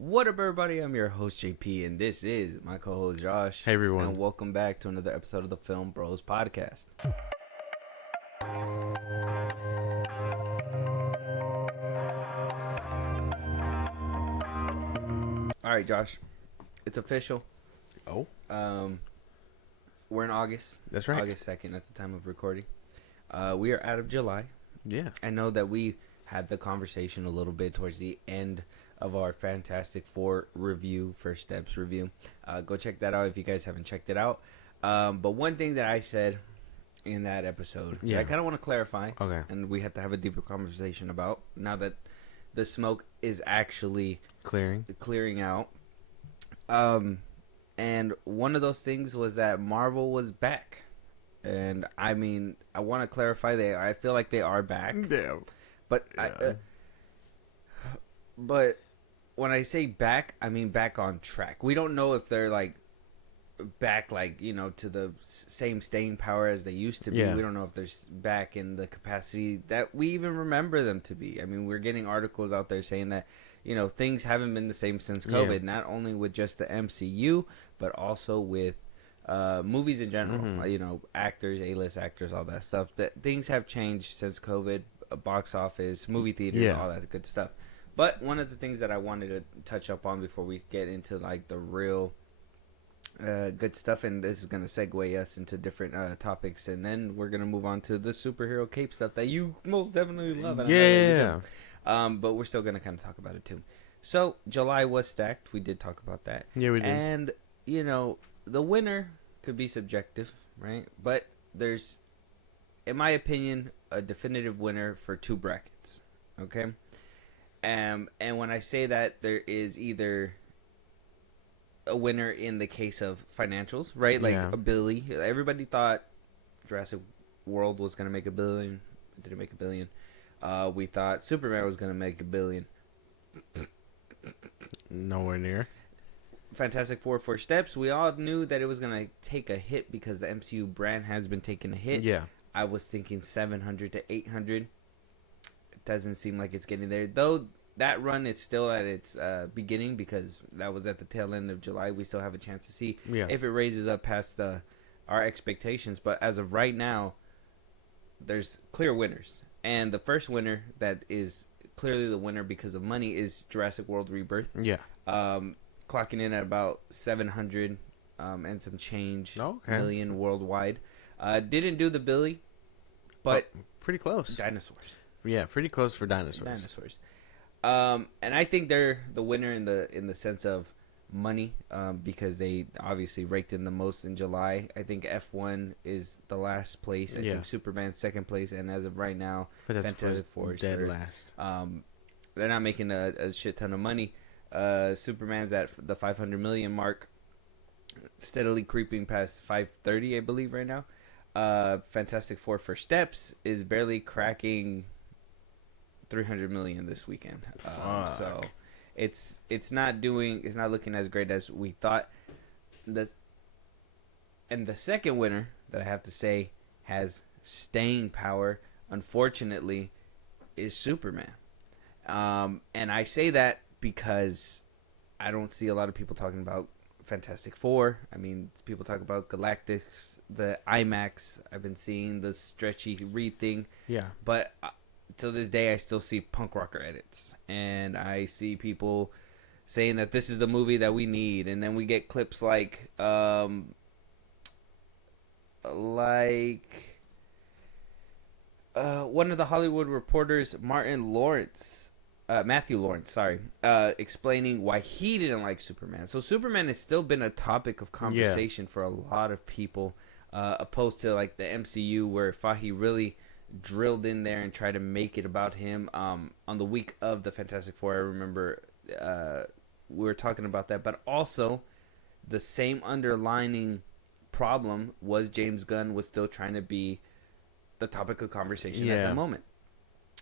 What up, everybody? I'm your host, JP, and this is my co-host, Josh. Hey, everyone. And welcome back to another episode of the FilmBros podcast. All right, Josh. It's official. Oh, We're in August. that's right. August 2nd at the time of recording. We are out of July. Yeah. I know that we had the conversation a little bit towards the end of our Fantastic Four review, First Steps review. Go check that out if you guys haven't checked it out. But one thing that I said in that episode, that I kind of want to clarify, Okay. and we have to have a deeper conversation about now that the smoke is actually clearing out. And one of those things was that Marvel was back. And I mean, I want to clarify I feel like they are back. Yeah. But Yeah. but when I say back, I mean back on track. We don't know if they're like back, like, you know, to the same staying power as they used to be. Yeah. We don't know if they're back in the capacity that we even remember them to be. I mean, we're getting articles out there saying that, you know, things haven't been the same since COVID. Not only with just the MCU, but also with movies in general. Mm-hmm. You know, actors, A-list actors, all that stuff. That things have changed since COVID. Box office, movie theaters, all that good stuff. But one of the things that I wanted to touch up on before we get into like the real good stuff, and this is going to segue us into different topics, and then we're going to move on to the superhero cape stuff that you most definitely love. And Yeah. but we're still going to kind of talk about it too. So July was stacked. We did talk about that. Yeah, we did. And, you know, the winner could be subjective, right? But there's, in my opinion, a definitive winner for two brackets. Okay? And when I say that, there is either a winner in the case of financials, right? Like a Billy. Everybody thought Jurassic World was going to make $1 billion. It didn't make $1 billion. We thought Superman was going to make $1 billion. Nowhere near. Fantastic Four, First Steps. We all knew that it was going to take a hit because the MCU brand has been taking a hit. Yeah. I was thinking 700 to 800. It doesn't seem like it's getting there. Though that run is still at its beginning because that was at the tail end of July. We still have a chance to see if it raises up past our expectations. But as of right now, there's clear winners. And the first winner that is clearly the winner because of money is Jurassic World Rebirth. Yeah. Clocking in at about 700 and some change million worldwide. Didn't do the Billy, but pretty close. Dinosaurs. Yeah, pretty close for dinosaurs. And I think they're the winner in the sense of money because they obviously raked in the most in July. I think F1 is the last place. I think Superman's second place, and as of right now, Fantastic Four is dead third. last. They're not making a shit ton of money. Superman's at the 500 million mark, steadily creeping past 530, I believe, right now. Fantastic Four First Steps is barely cracking 300 million this weekend. So it's not looking as great as we thought. And the second winner that I have to say has staying power, unfortunately, is Superman. And I say that because I don't see a lot of people talking about Fantastic Four. I mean, people talk about Galactus, the IMAX. I've been seeing the stretchy read thing. Yeah. But to this day, I still see punk rocker edits. And I see people saying that this is the movie that we need. And then we get clips like one of the Hollywood reporters, Matthew Lawrence, explaining why he didn't like Superman. So Superman has still been a topic of conversation for a lot of people, opposed to like the MCU where Fahey really drilled in there and tried to make it about him. On the week of the Fantastic Four, I remember we were talking about that, but also the same underlining problem was James Gunn was still trying to be the topic of conversation at the moment.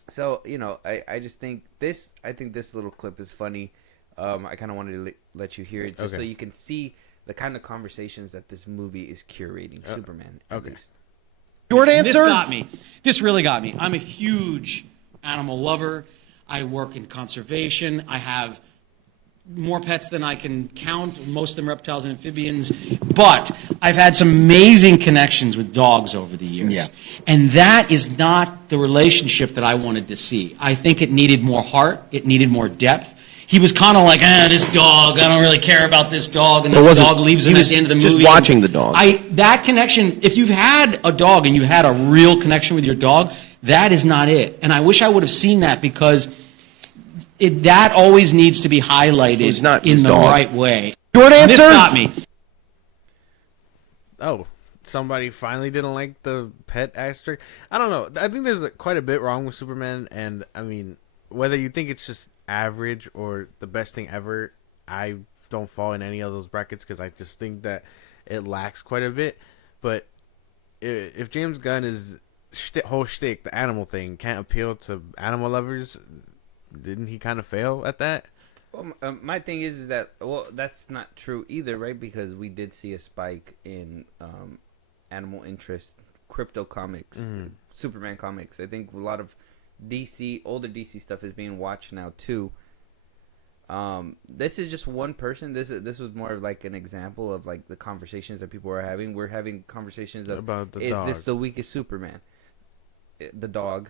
So, you know, I just think this little clip is funny. I kind of wanted to let you hear it just so you can see the kind of conversations that this movie is curating. Superman, at least. Short answer? This really got me. I'm a huge animal lover. I work in conservation. I have more pets than I can count, most of them reptiles and amphibians, but I've had some amazing connections with dogs over the years. Yeah. And that is not the relationship that I wanted to see. I think it needed more heart, it needed more depth. He was kind of like, this dog, I don't really care about this dog, and the dog leaves him at the end of the movie. Just watching the dog. That connection, if you've had a dog and you had a real connection with your dog, that is not it. And I wish I would have seen that, because that always needs to be highlighted in the right way. Short answer. This got me. Oh, somebody finally didn't like the pet aspect. I don't know. I think there's quite a bit wrong with Superman, and I mean, whether you think it's just average or the best thing ever, I don't fall in any of those brackets, because I just think that it lacks quite a bit. But if James Gunn's whole shtick, the animal thing, can't appeal to animal lovers, didn't he kind of fail at that? Well, my thing is that, well, that's not true either, right? Because we did see a spike in animal interest, crypto comics, Superman comics. I think a lot of older DC stuff is being watched now too. This is just one person. This was more of like an example of like the conversations that people are having. We're having conversations about is dog. This the weakest Superman? The dog.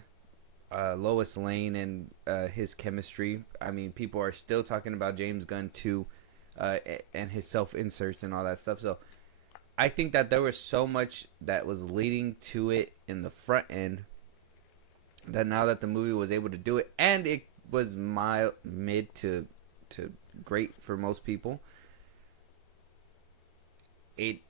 Lois Lane and his chemistry. I mean, people are still talking about James Gunn too, and his self-inserts and all that stuff. So I think that there was so much that was leading to it in the front end, that now that the movie was able to do it, and it was mid to great for most people, I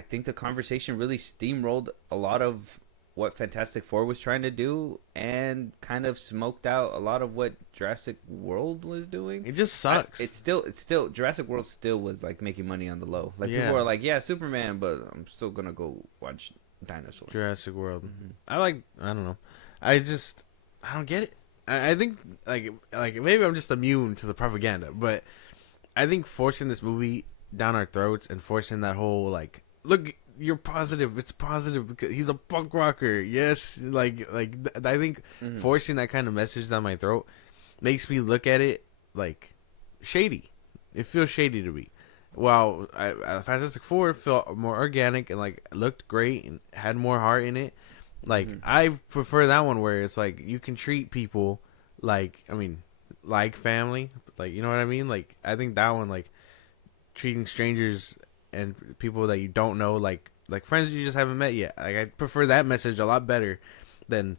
think the conversation really steamrolled a lot of what Fantastic Four was trying to do, and kind of smoked out a lot of what Jurassic World was doing. It just sucks. It's still Jurassic World still was like making money on the low. Like people are like, yeah, Superman, but I'm still gonna go watch dinosaurs. Jurassic World. I don't know. I don't get it. I think like maybe I'm just immune to the propaganda, but I think forcing this movie down our throats and forcing that whole like, look, you're positive. It's positive because he's a punk rocker. Yes, I think forcing that kind of message down my throat makes me look at it like shady. It feels shady to me. While Fantastic Four felt more organic and like looked great and had more heart in it. Like I prefer that one where it's like you can treat people like family. Like, you know what I mean? Like I think that one, like treating strangers and people that you don't know like friends you just haven't met yet. Like I prefer that message a lot better than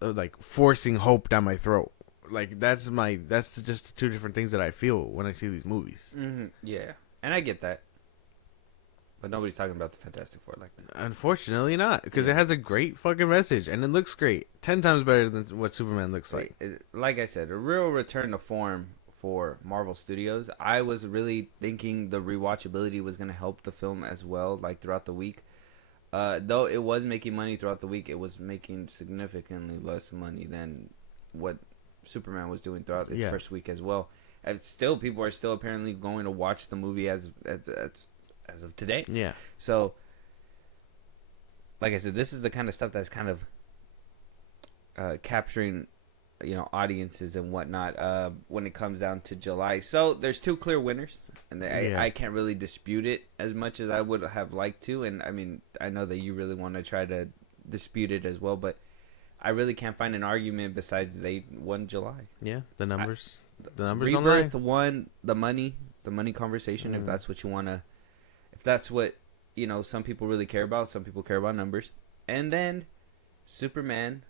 like forcing hope down my throat. Like that's just two different things that I feel when I see these movies. Yeah, and I get that, but nobody's talking about the Fantastic Four like that. Unfortunately, not, because it has a great fucking message and it looks great, 10 times better than what Superman looks like. Like I said, a real return to form for Marvel Studios. I was really thinking the rewatchability was going to help the film as well, like throughout the week. Though it was making money throughout the week, it was making significantly less money than what Superman was doing throughout its first week as well. And still, people are still apparently going to watch the movie as of today. Yeah. So, like I said, this is the kind of stuff that's kind of capturing, audiences and whatnot when it comes down to July. So there's two clear winners, and I can't really dispute it as much as I would have liked to. And I mean, I know that you really want to try to dispute it as well, but I really can't find an argument besides they won July. Yeah, the numbers. The numbers. Rebirth won the money conversation. If that's what you want to, if that's what some people really care about. Some people care about numbers, and then Superman,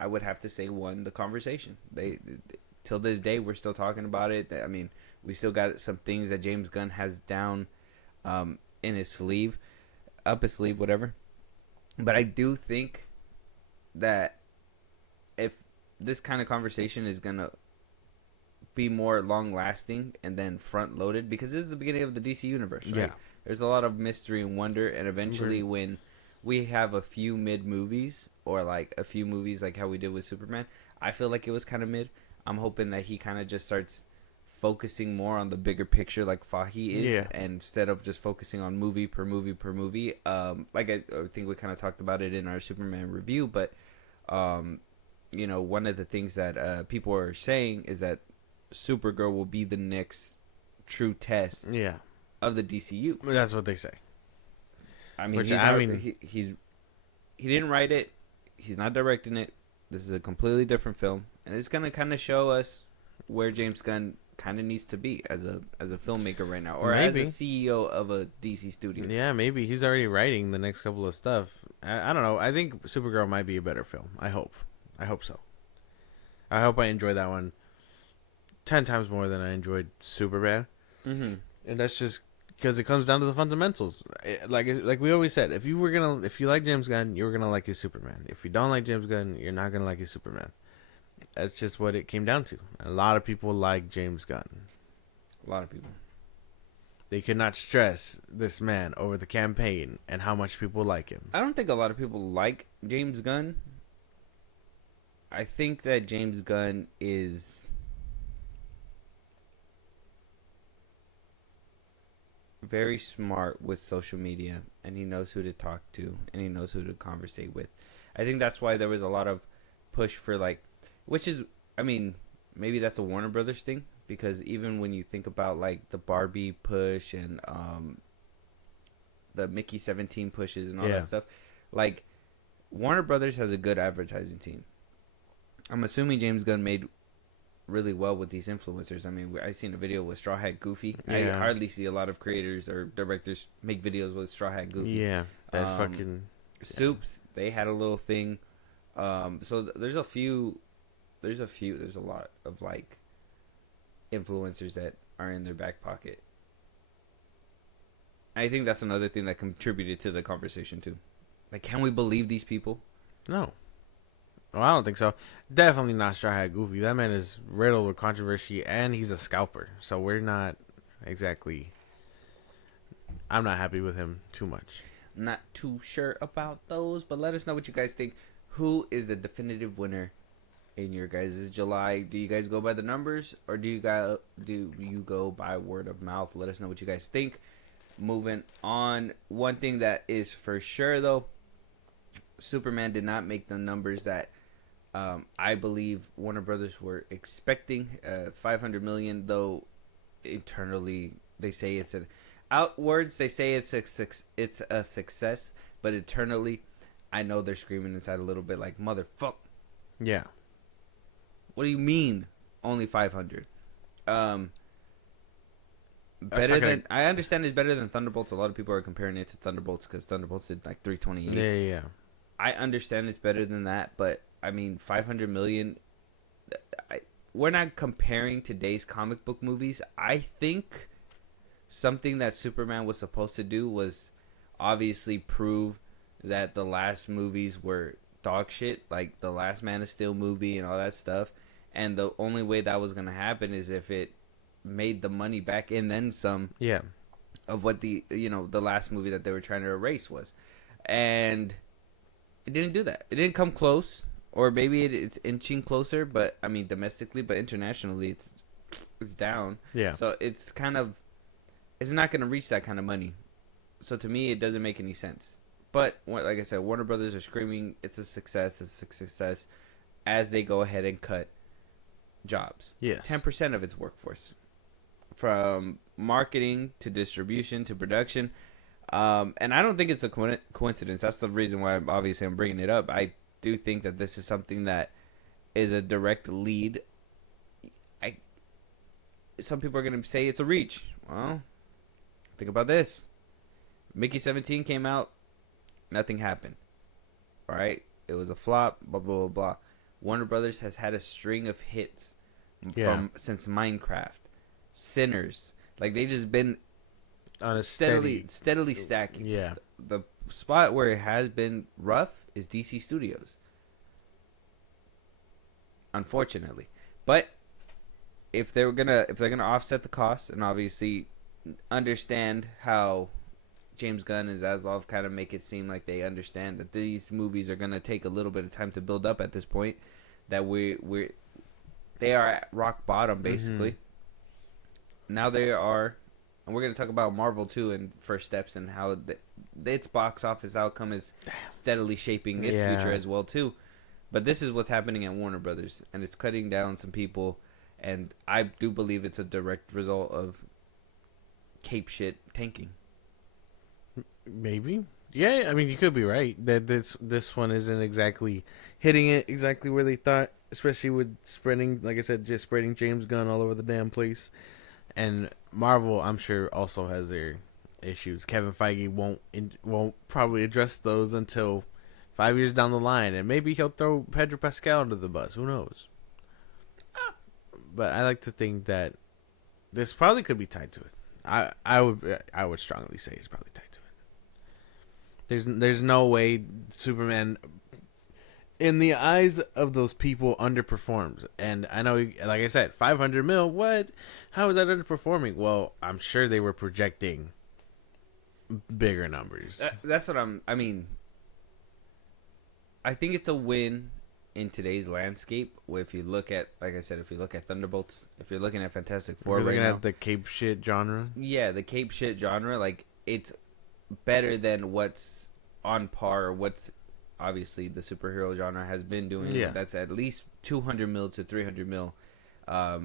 I would have to say, won the conversation. They till this day we're still talking about it. I mean, we still got some things that James Gunn has down in his sleeve, up his sleeve, whatever. But I do think that if this kind of conversation is gonna be more long lasting and then front loaded, because this is the beginning of the DC universe, right? Yeah. There's a lot of mystery and wonder, and eventually when we have a few mid movies, or like a few movies like how we did with Superman, I feel like it was kind of mid. I'm hoping that he kind of just starts focusing more on the bigger picture like Fahy is, and instead of just focusing on movie per movie per movie. Like I think we kind of talked about it in our Superman review, but one of the things that people are saying is that Supergirl will be the next true test Yeah, of the DCU. that's what they say. I mean, Which, he didn't write it. He's not directing it. This is a completely different film, and it's gonna kind of show us where James Gunn kind of needs to be as a filmmaker right now, or Maybe. as a CEO of a DC studio. Yeah, maybe he's already writing the next couple of stuff. I don't know. I think Supergirl might be a better film. I hope so. I hope I enjoy that one 10 times more than I enjoyed Superman. Mm-hmm. And that's just because it comes down to the fundamentals. Like we always said, if you like James Gunn, you're gonna like his Superman. If you don't like James Gunn, you're not gonna like his Superman. That's just what it came down to. A lot of people like James Gunn. A lot of people. They could not stress this man over the campaign and how much people like him. I don't think a lot of people like James Gunn. I think that James Gunn is very smart with social media, and he knows who to talk to, and he knows who to conversate with. I think that's why there was a lot of push for, like, which is, I mean, maybe that's a Warner Brothers thing, because even when you think about, like, the Barbie push and the Mickey 17 pushes and all that stuff, like, Warner Brothers has a good advertising team. I'm assuming James Gunn made really well with these influencers. I mean, I seen a video with Straw Hat Goofy. Yeah. I hardly see a lot of creators or directors make videos with Straw Hat Goofy. Yeah, that fucking Soups. They had a little thing. So there's a lot of, like, influencers that are in their back pocket. I think that's another thing that contributed to the conversation too. Like, can we believe these people? No. Well, I don't think so. Definitely not Straw Hat Goofy. That man is riddled with controversy, and he's a scalper. So we're not exactly. I'm not happy with him too much. Not too sure about those, but let us know what you guys think. Who is the definitive winner in your guys' July? Do you guys go by the numbers, or do you go by word of mouth? Let us know what you guys think. Moving on, one thing that is for sure though, Superman did not make the numbers that I believe Warner Brothers were expecting. 500 million, though internally they say it's an outwards they say it's a success, but internally I know they're screaming inside a little bit like, motherfuck. Yeah. What do you mean only 500? Better than I understand it's better than Thunderbolts. A lot of people are comparing it to Thunderbolts because Thunderbolts did like 328. Yeah. I understand it's better than that, but I mean, 500 million. We're not comparing today's comic book movies. I think something that Superman was supposed to do was obviously prove that the last movies were dog shit, like the last Man of Steel movie and all that stuff. And the only way that was gonna happen is if it made the money back and then some. Yeah. Of what the last movie that they were trying to erase was, and it didn't do that. It didn't come close, or maybe it's inching closer. But I mean, domestically, but internationally, it's down. Yeah. So it's not going to reach that kind of money. So to me, it doesn't make any sense. But like I said, Warner Brothers are screaming it's a success, as they go ahead and cut jobs. Yes. 10% of its workforce, from marketing to distribution to production. And I don't think it's a coincidence. That's the reason why I'm bringing it up. I do think that this is something that is a direct lead. Some people are going to say it's a reach. Well, think about this. Mickey 17 came out. Nothing happened. All right? It was a flop, blah, blah, blah, blah. Warner Brothers has had a string of hits since Minecraft. Sinners. Like, they just been on a steadily stacking. Yeah. The spot where it has been rough is DC Studios, unfortunately. But if they're gonna offset the costs and obviously understand how James Gunn and Zaslav kind of make it seem like they understand that these movies are gonna take a little bit of time to build up at this point, that they are at rock bottom basically. Mm-hmm. Now they are. And we're going to talk about Marvel, too, and first steps and how its box office outcome is steadily shaping its future as well, too. But this is what's happening at Warner Brothers, and it's cutting down some people. And I do believe it's a direct result of cape shit tanking. Maybe. Yeah, I mean, you could be right. That this one isn't exactly hitting it exactly where they thought, especially with spreading, like I said, just spreading James Gunn all over the damn place. And Marvel, I'm sure, also has their issues. Kevin Feige won't probably address those until 5 years down the line, and maybe he'll throw Pedro Pascal under the bus. Who knows? But I like to think that this probably could be tied to it. I would strongly say it's probably tied to it. There's no way Superman, in the eyes of those people, underperforms. And I know, like I said, 500 mil. What? How is that underperforming? Well, I'm sure they were projecting bigger numbers. That's what I mean, I think it's a win in today's landscape. If you look at, like I said, if you look at Thunderbolts, if you're looking at Fantastic Four, If you're looking right at the cape shit genre. yeah, the cape shit genre, like it's better than what's on par. What's obviously the superhero genre has been doing. Yeah. That's at least 200 mil to 300 mil. I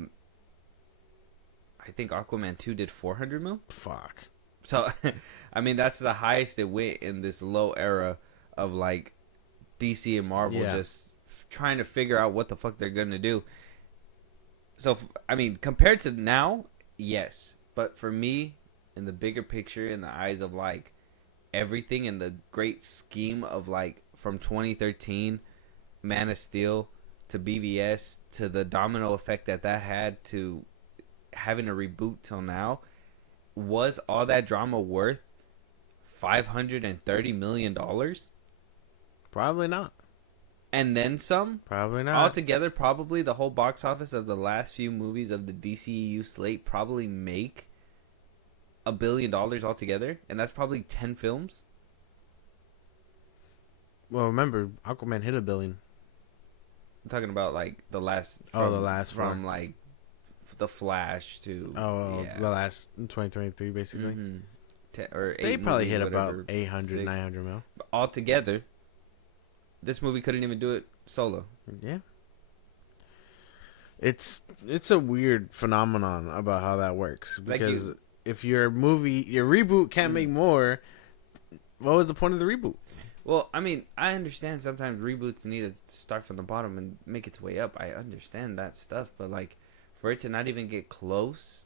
think Aquaman 2 did 400 mil. Fuck. So, I mean, that's the highest it went in this low era of like DC and Marvel just trying to figure out what the fuck they're gonna do. So, I mean, compared to now, yes, but for me, in the bigger picture, in the eyes of like everything in the great scheme of like from 2013, Man of Steel to BVS to the domino effect that had to having a reboot till now, was all that drama worth $530 million? Probably not. And then some? Probably not. Altogether, probably the whole box office of the last few movies of the DCEU slate probably make $1 billion altogether, and that's probably 10 films. Well, remember, Aquaman hit $1 billion. I'm talking about like the last. The last from one. like the Flash to the last 2023, basically. Mm-hmm. Or They probably movies, hit whatever, about 800, 6. 900 mil. But altogether, this movie couldn't even do it solo. Yeah. It's a weird phenomenon about how that works, because if your reboot can't make more, what was the point of the reboot? Well, I mean, I understand sometimes reboots need to start from the bottom and make its way up. I understand that stuff, but like for it to not even get close.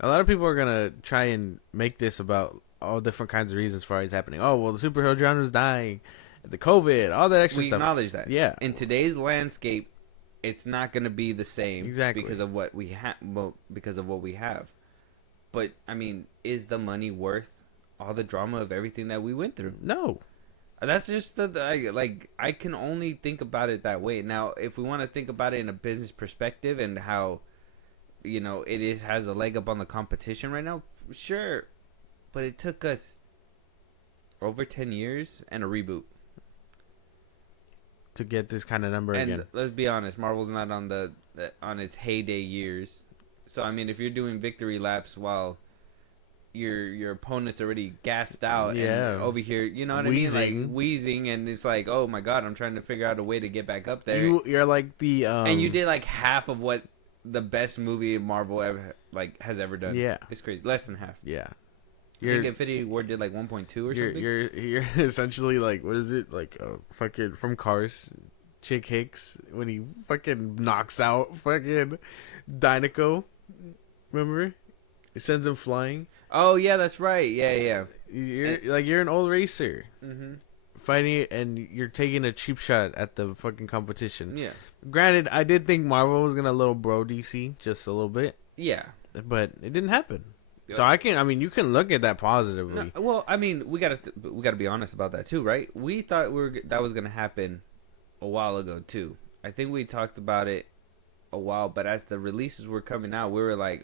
A lot of people are gonna try and make this about all different kinds of reasons for why it's happening. Oh, well, the superhero genre is dying, the COVID, all that extra We stuff. acknowledge that. Yeah. In today's landscape, it's not going to be the same. Exactly. Because of what we have. Well, because of what we have. But I mean, is the money worth all the drama of everything that we went through? No. That's just I can only think about it that way. Now, if we want to think about it in a business perspective and how, you know, has a leg up on the competition right now, sure. But it took us over 10 years and a reboot to get this kind of number and again. let's be honest, Marvel's not on on its heyday years. So I mean, if you're doing victory laps while your opponent's already gassed out and over here, you know what I mean, like wheezing, and it's like, oh my god, I'm trying to figure out a way to get back up there. You're like the and you did like half of what the best movie Marvel ever has ever done. Yeah, it's crazy. Less than half. Yeah. I think Infinity War did like 1.2 or something. You're essentially like, what is it, like fucking from Cars, Chick Hicks when he fucking knocks out fucking Dinoco. Remember? It sends him flying. Oh yeah, that's right. Yeah. You're an old racer. Mm-hmm. Fighting it, and you're taking a cheap shot at the fucking competition. Yeah. Granted, I did think Marvel was gonna little bro DC just a little bit. Yeah. But it didn't happen. So you can look at that positively. No, well, I mean, we gotta be honest about that too, right? We thought that was gonna happen a while ago too. I think we talked about it a while, but as the releases were coming out, we were like,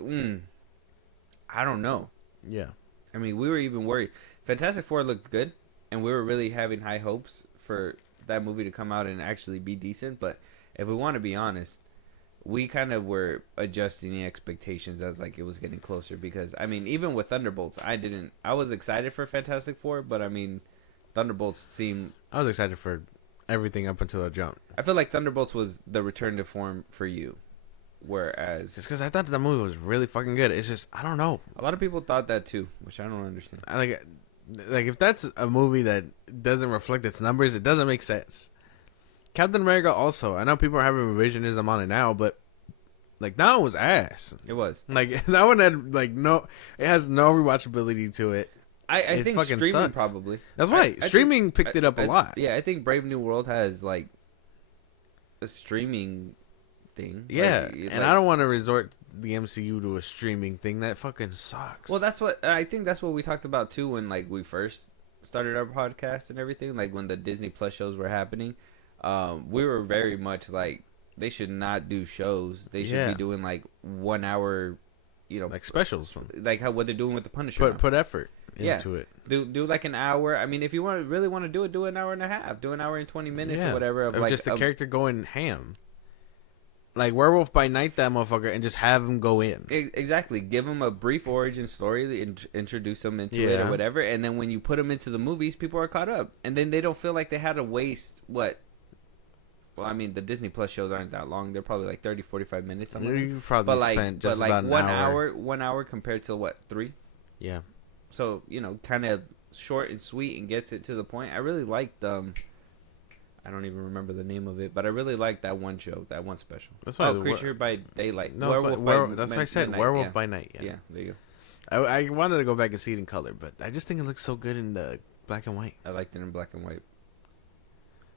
I don't know. Yeah. I mean, we were even worried. Fantastic Four looked good, and we were really having high hopes for that movie to come out and actually be decent. But if we want to be honest, we kind of were adjusting the expectations as like it was getting closer, because I mean, even with Thunderbolts, I was excited for Fantastic Four, but I mean, Thunderbolts seemed... I was excited for everything up until the jump. I feel like Thunderbolts was the return to form for you. Whereas It's because I thought that movie was really fucking good. It's just I don't know. a lot of people thought that too, which I don't understand. Like if that's a movie that doesn't reflect its numbers, it doesn't make sense. Captain America also. I know people are having revisionism on it now, but like that one was ass. It was. Like that one had like no. It has no rewatchability to it. I think streaming sucks. probably. That's right. Streaming picked it up a lot. Yeah, I think Brave New World has like a streaming thing. Yeah, like, and I don't want to resort the MCU to a streaming thing. That fucking sucks. Well, that's what I think. That's what we talked about too when like we first started our podcast and everything. Like when the Disney Plus shows were happening, we were very much like they should not do shows. They should be doing like 1 hour, like specials, like what they're doing with the Punisher. Put effort into it. Do like an hour. I mean, if you really want to do an hour and a half. Do an hour and 20 minutes or whatever of like just the character going ham. Like Werewolf by Night, that motherfucker, and just have him go in. Exactly. Give him a brief origin story, introduce them into it or whatever, and then when you put them into the movies, people are caught up, and then they don't feel like they had to waste what. Well, I mean, the Disney Plus shows aren't that long. They're probably like 30, 45 minutes. You probably spent just about an hour. 1 hour compared to what, 3? Yeah. So kind of short and sweet and gets it to the point. I really liked I don't even remember the name of it, but I really liked that one show, that one special. That's why Creature by Daylight. No, that's why I said Werewolf by Night. Yeah, there you go. I wanted to go back and see it in color, but I just think it looks so good in the black and white. I liked it in black and white.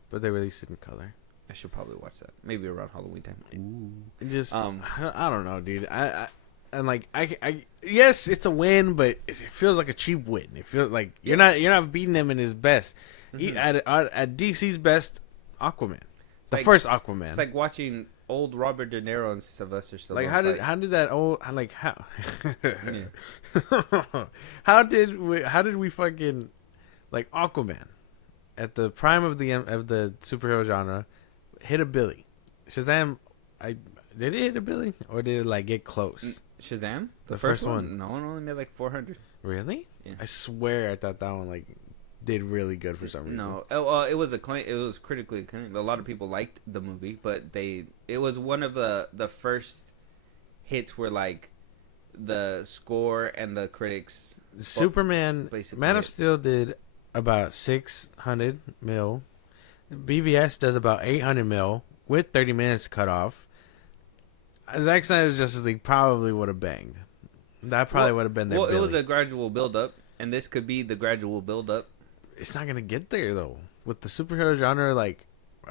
But they released it in color. I should probably watch that. Maybe around Halloween time. Ooh. Just I don't know, dude. And like yes, it's a win, but it feels like a cheap win. It feels like you're not beating him in his best. He at DC's best, Aquaman, first Aquaman. It's like watching old Robert De Niro and Sylvester Stallone. Like how did that old how did we fucking like Aquaman at the prime of the superhero genre hit a billy? Shazam, did it hit a billy or did it like get close? Shazam, the first one. No, one only made like 400. Really? Yeah. I swear I thought that one like did really good for some reason. No, it was acclaimed. It was critically acclaimed. A lot of people liked the movie, but it was one of the first hits where like the score and the critics. Superman, Man of Steel did about 600 mil. BVS does about 800 mil with 30 minutes cut off. Zack Snyder's Justice League probably would have banged. That probably would have been their Well, Billy. it was a gradual build up, and this could be the gradual build up. It's not gonna get there though. With the superhero genre like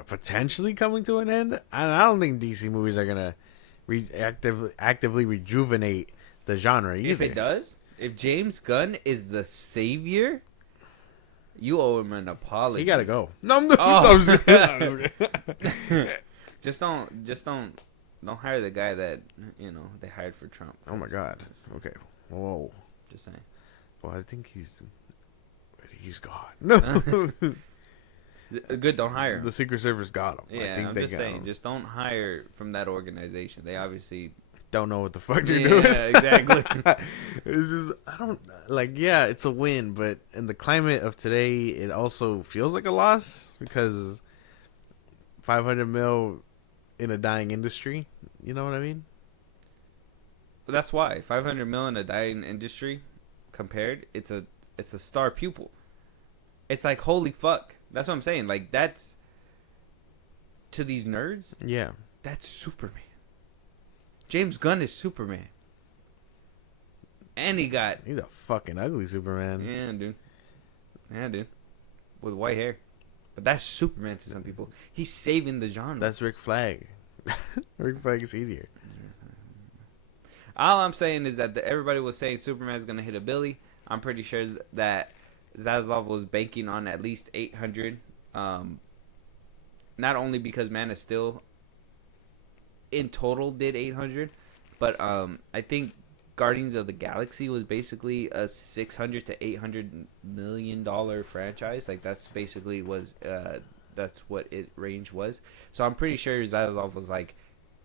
potentially coming to an end, I don't think DC movies are gonna actively rejuvenate the genre either. If it does, if James Gunn is the savior, you owe him an apology. He gotta go. No, just don't hire the guy that they hired for Trump. Oh my God. Okay. Whoa. Just saying. Well, I think he's gone. No. Good, don't hire him. The Secret Service got him. Yeah, I think I'm just saying, just don't hire from that organization. They obviously don't know what the fuck they're doing. Yeah, exactly. It's just I don't like. Yeah, it's a win, but in the climate of today, it also feels like a loss because 500 mil in a dying industry. You know what I mean? That's why 500 mil in a dying industry compared, it's a star pupil. It's like holy fuck. That's what I'm saying. Like that's to these nerds. Yeah, that's Superman. James Gunn is Superman, and he's a fucking ugly Superman. Yeah, dude, with white hair. But that's Superman to some people. He's saving the genre. That's Rick Flag. Rick Flag is easier. All I'm saying is that everybody was saying Superman's gonna hit a billy. I'm pretty sure that Zaslav was banking on at least 800. Not only because Man of Steel in total did 800, but I think Guardians of the Galaxy was basically a 600 to 800 million dollar franchise. Like that's basically that's what it range was. So I'm pretty sure Zaslav was like,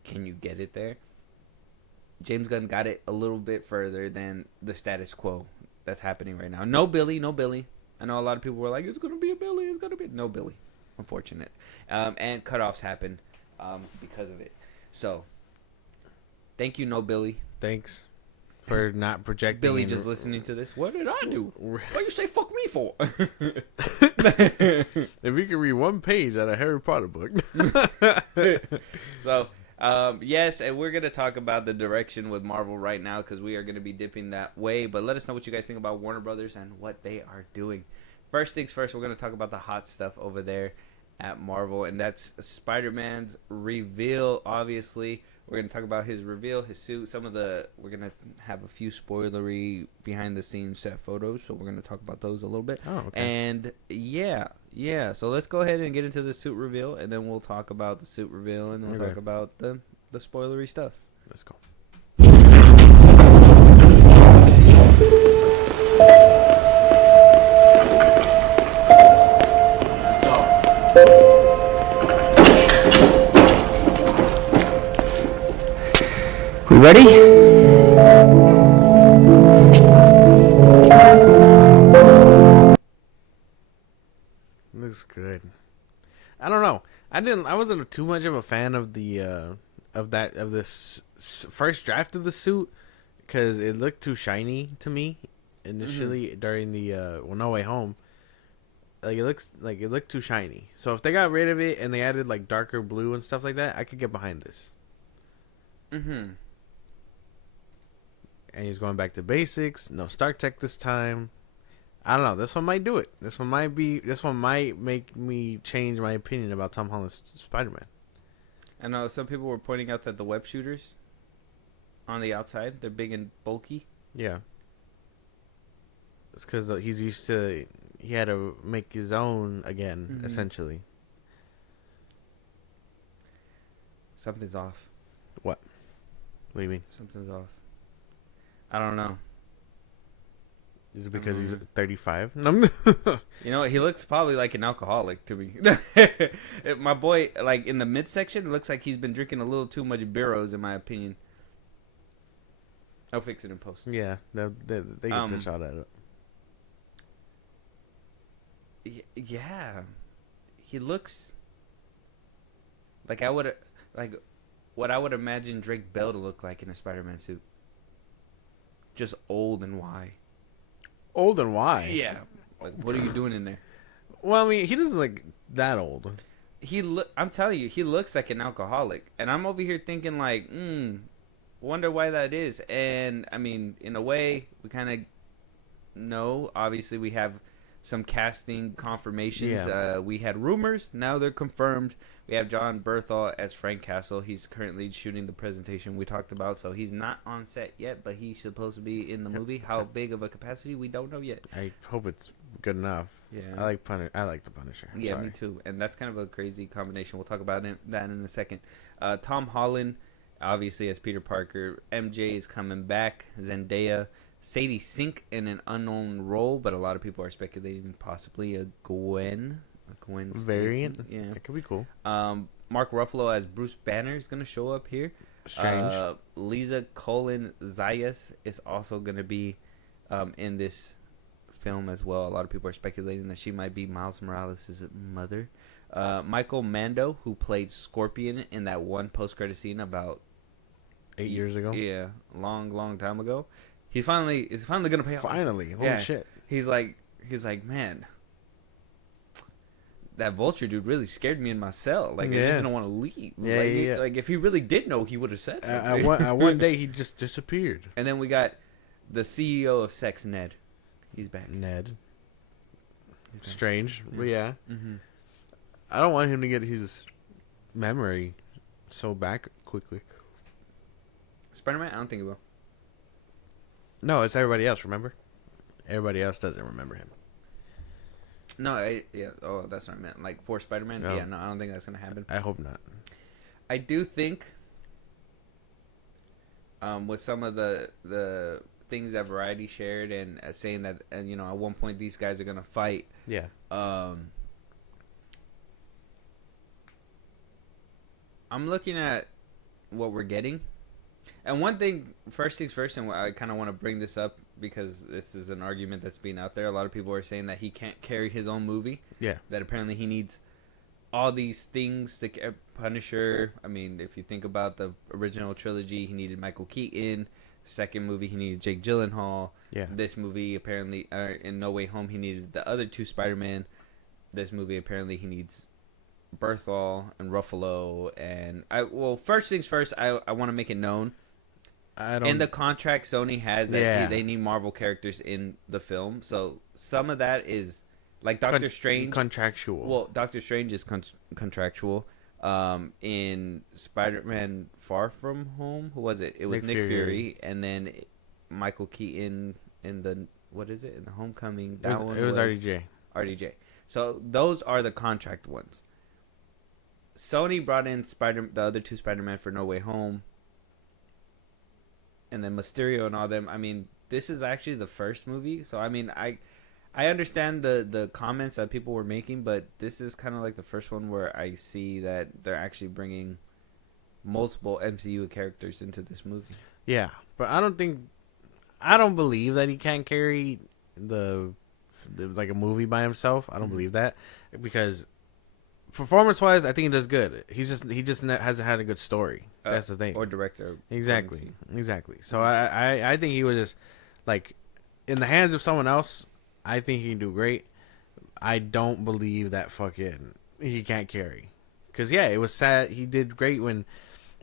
"Can you get it there?" James Gunn got it a little bit further than the status quo that's happening right now. No Billy. I know a lot of people were like, "It's gonna be a Billy. It's gonna be no Billy." Unfortunate, and cutoffs happen because of it. So Thank you, no Billy. Thanks for not projecting. Billy just listening to this. What did I do? Why you say fuck me for? If you could read one page out of Harry Potter book. So, yes, and we're going to talk about the direction with Marvel right now because we are going to be dipping that way. But let us know what you guys think about Warner Brothers and what they are doing. First things first, we're going to talk about the hot stuff over there at Marvel, and that's Spider-Man's reveal, obviously. We're going to talk about his reveal, his suit, we're going to have a few spoilery behind-the-scenes set photos, so we're going to talk about those a little bit. Oh, okay. And, yeah, so let's go ahead and get into the suit reveal, and then we'll talk about the suit reveal, and then we'll talk about the spoilery stuff. Let's go. We ready? Looks good. I don't know. I wasn't too much of a fan of this first draft of the suit because it looked too shiny to me initially during the No Way Home. Like it looked too shiny. So if they got rid of it and they added like darker blue and stuff like that, I could get behind this. Mm-hmm. And he's going back to basics. No Stark Tech this time. I don't know. This one might do it. This one might make me change my opinion about Tom Holland's Spider-Man. I know some people were pointing out that the web shooters on the outside, they're big and bulky. Yeah. It's because he had to make his own again, essentially. Something's off. What? What do you mean? Something's off. I don't know. Is it because he's 35? No. You know what? He looks probably like an alcoholic to me. My boy, like in the midsection, it looks like he's been drinking a little too much Biros, in my opinion. I'll fix it in post. Yeah, they get the shot at it. Yeah, he looks like what I would imagine Drake Bell to look like in a Spider-Man suit. Just old and why? Old and why? Yeah. Like, what are you doing in there? Well, I mean, he doesn't look that old. I'm telling you, he looks like an alcoholic, and I'm over here thinking like, wonder why that is. And I mean, in a way, we kind of know. Obviously, we have some casting confirmations. Yeah. We had rumors, now they're confirmed. We have John Berthal as Frank Castle. He's currently shooting the presentation we talked about, so he's not on set yet, but he's supposed to be in the movie. How big of a capacity, we don't know yet. I hope it's good enough. Yeah, I like the Punisher. Yeah, Sorry. me too. And that's kind of a crazy combination. We'll talk about that in a second. Tom Holland, obviously, as Peter Parker. MJ is coming back. Zendaya. Sadie Sink in an unknown role, but a lot of people are speculating possibly a Gwen variant. Stacy. Yeah, it could be cool. Mark Ruffalo as Bruce Banner is going to show up here. Strange. Lisa Colin Zayas is also going to be in this film as well. A lot of people are speculating that she might be Miles Morales' mother. Michael Mando, who played Scorpion in that one post-credit scene about 8 years ago. Yeah, long time ago. It's finally gonna pay off. Finally, holy shit! He's like, man, that Vulture dude really scared me in my cell. Like, I just didn't want to leave. Yeah, Like, if he really did know, he would have said something. One day, he just disappeared. And then we got the CEO of Sex, Ned. He's back. Ned. Strange, but yeah. Mm-hmm. I don't want him to get his memory so back quickly. Spider-Man, I don't think he will. No, it's everybody else, remember? Everybody else doesn't remember him. No, that's what I meant. Like, for Spider-Man? No. Yeah, no, I don't think that's going to happen. I hope not. I do think, with some of the things that Variety shared and saying that, at one point these guys are going to fight. Yeah. I'm looking at what we're getting. And one thing, first things first, and I kind of want to bring this up because this is an argument that's being out there. A lot of people are saying that he can't carry his own movie. Yeah. That apparently he needs all these things to Punisher. I mean, if you think about the original trilogy, he needed Michael Keaton. Second movie, he needed Jake Gyllenhaal. Yeah. This movie, apparently, in No Way Home, he needed the other two Spider-Man. This movie, apparently, he needs Berthol and Ruffalo. And first things first, I want to make it known. In the contract, Sony has that they need Marvel characters in the film. So some of that is like Doctor Strange. Contractual. Well, Doctor Strange is contractual. In Spider-Man Far From Home, who was it? It was Nick Fury. And then Michael Keaton in the, what is it? In the Homecoming. That it was RDJ. RDJ. So those are the contract ones. Sony brought in the other two Spider-Man for No Way Home. And then Mysterio and all them. I mean, this is actually the first movie. So, I mean, I understand the comments that people were making, but this is kind of like the first one where I see that they're actually bringing multiple MCU characters into this movie. Yeah, but I don't believe that he can't carry the like a movie by himself. I don't believe that, because performance-wise, I think he does good. He just hasn't had a good story. That's the thing. Or director. Exactly. So I think he was just like in the hands of someone else. I think he can do great. I don't believe that fucking he can't carry. Because it was sad. He did great when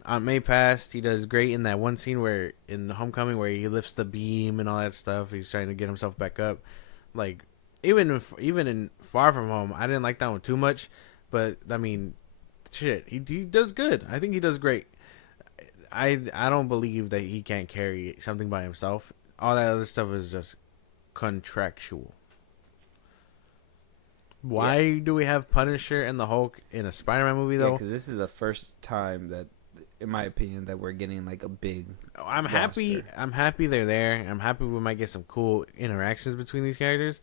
Aunt May passed. He does great in that one scene where in the Homecoming where he lifts the beam and all that stuff. He's trying to get himself back up. Like even in Far From Home, I didn't like that one too much. But I mean, shit, he does good. I think he does great. I don't believe that he can't carry something by himself. All that other stuff is just contractual. Why do we have Punisher and the Hulk in a Spider-Man movie though? Because this is the first time that, in my opinion, that we're getting like a big. I'm happy. I'm happy they're there. I'm happy we might get some cool interactions between these characters.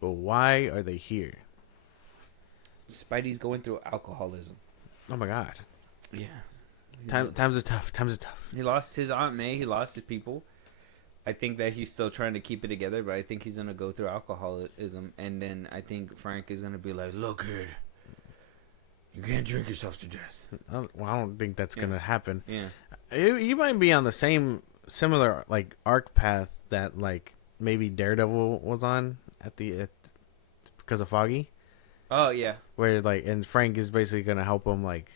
But why are they here? Spidey's going through alcoholism. Oh my god. Yeah. Times are tough. He lost his Aunt May. He lost his people. I think that he's still trying to keep it together, but I think he's going to go through alcoholism. And then I think Frank is going to be like, look, kid, you can't drink yourself to death. I don't think that's going to happen. Yeah. You might be on the similar like arc path that like maybe Daredevil was on because of Foggy. Oh, yeah. Where like, and Frank is basically going to help him like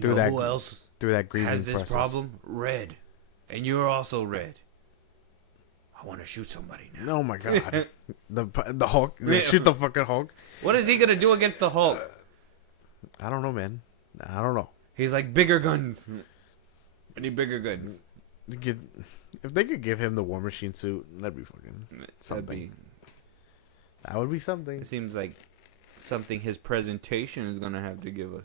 who else through that grieving has this process. problem? Red. And you're also red. I want to shoot somebody now. Oh my god. the Hulk. Shoot the fucking Hulk. What is he going to do against the Hulk? I don't know, man. I don't know. He's like, bigger guns. I need bigger guns. If they could give him the War Machine suit, that'd be fucking something. That would be something. It seems like something his presentation is going to have to give us.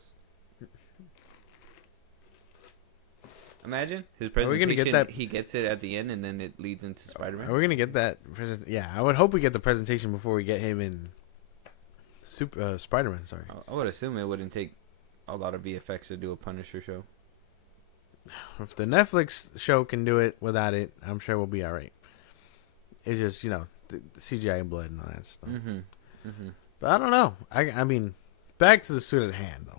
Imagine his presentation. Are we gonna get that? He gets it at the end, and then it leads into Spider-Man. Are we gonna get that? Yeah, I would hope we get the presentation before we get him in Spider-Man. Sorry, I would assume it wouldn't take a lot of VFX to do a Punisher show. If the Netflix show can do it without it, I'm sure we'll be all right. It's just the CGI and blood and all that stuff. But I don't know. I mean, back to the suit at hand though.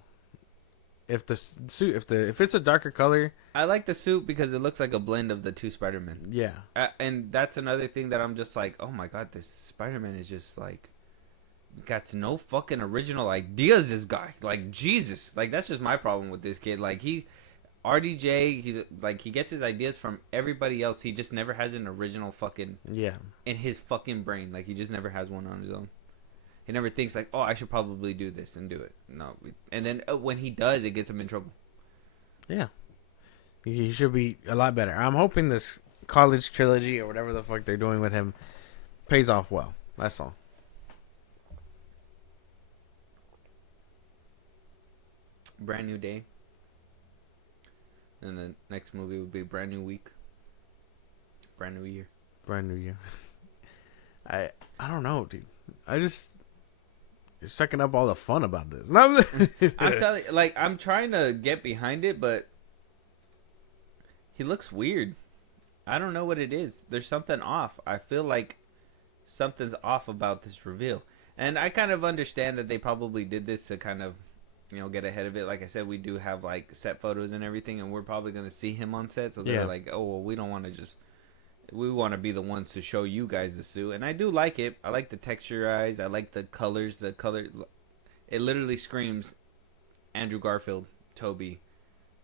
If the suit, if it's a darker color, I like the suit because it looks like a blend of the two Spider-Men. Yeah, and that's another thing that I'm just like, oh my god, this Spider-Man is just like got no fucking original ideas. This guy, like Jesus, like that's just my problem with this kid. Like RDJ, he's like he gets his ideas from everybody else. He just never has an original fucking in his fucking brain. Like he just never has one on his own. He never thinks like, oh, I should probably do this and do it. No, and then when he does, it gets him in trouble. Yeah, he should be a lot better. I'm hoping this college trilogy or whatever the fuck they're doing with him pays off well. That's all. Brand new day. And the next movie would be Brand New Week. Brand New Year. Brand New Year. I don't know, dude. You're sucking up all the fun about this. I'm telling you, like, I'm trying to get behind it, but he looks weird. I don't know what it is. There's something off. I feel like something's off about this reveal. And I kind of understand that they probably did this to kind of get ahead of it. Like I said, we do have like set photos and everything, and we're probably gonna see him on set. So they're like, oh well, we don't want to just. We want to be the ones to show you guys the suit, and I do like it. I like the texturized. I like the colors. The color, it literally screams Andrew Garfield, Toby,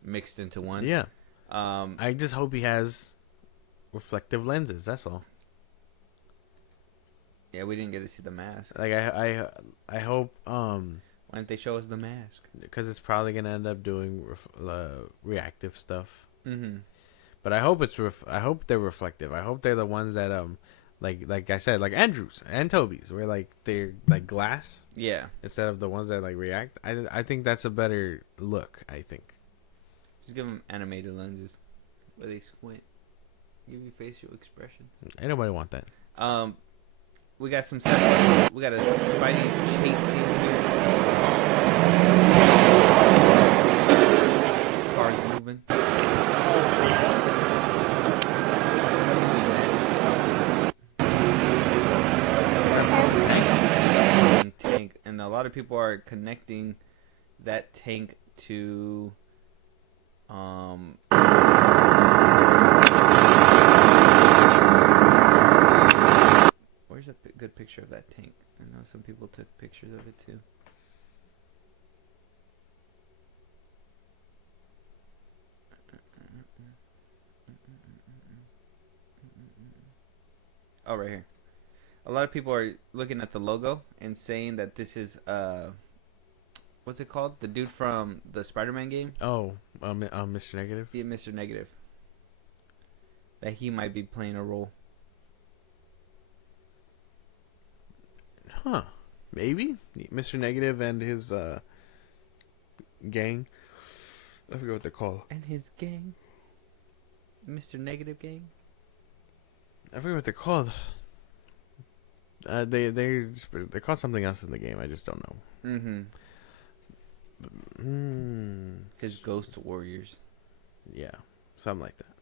mixed into one. Yeah. I just hope he has reflective lenses. That's all. Yeah, we didn't get to see the mask. Like I hope. Why didn't they show us the mask? Because it's probably gonna end up doing reactive stuff. Mm-hmm. But I hope I hope they're reflective. I hope they're the ones that like I said, like Andrew's and Toby's, where like they're like glass. Yeah. Instead of the ones that like react. I think that's a better look. I think. Just give them animated lenses, where they squint, give you facial expressions. Ain't nobody want that. We got some stuff. We got a Spidey chase scene here. Cars moving. Tank, and a lot of people are connecting that tank to where's a good picture of that tank? I know some people took pictures of it too. Oh, right here. A lot of people are looking at the logo and saying that this is what's it called? The dude from the Spider-Man game? Oh, Mr. Negative? Yeah, Mr. Negative. That he might be playing a role. Huh. Maybe? Mr. Negative and his gang. I forget what they're called. And his gang? Mr. Negative gang? I forget what they're called. They're called something else in the game. I just don't know. His Ghost Warriors. Yeah, something like that.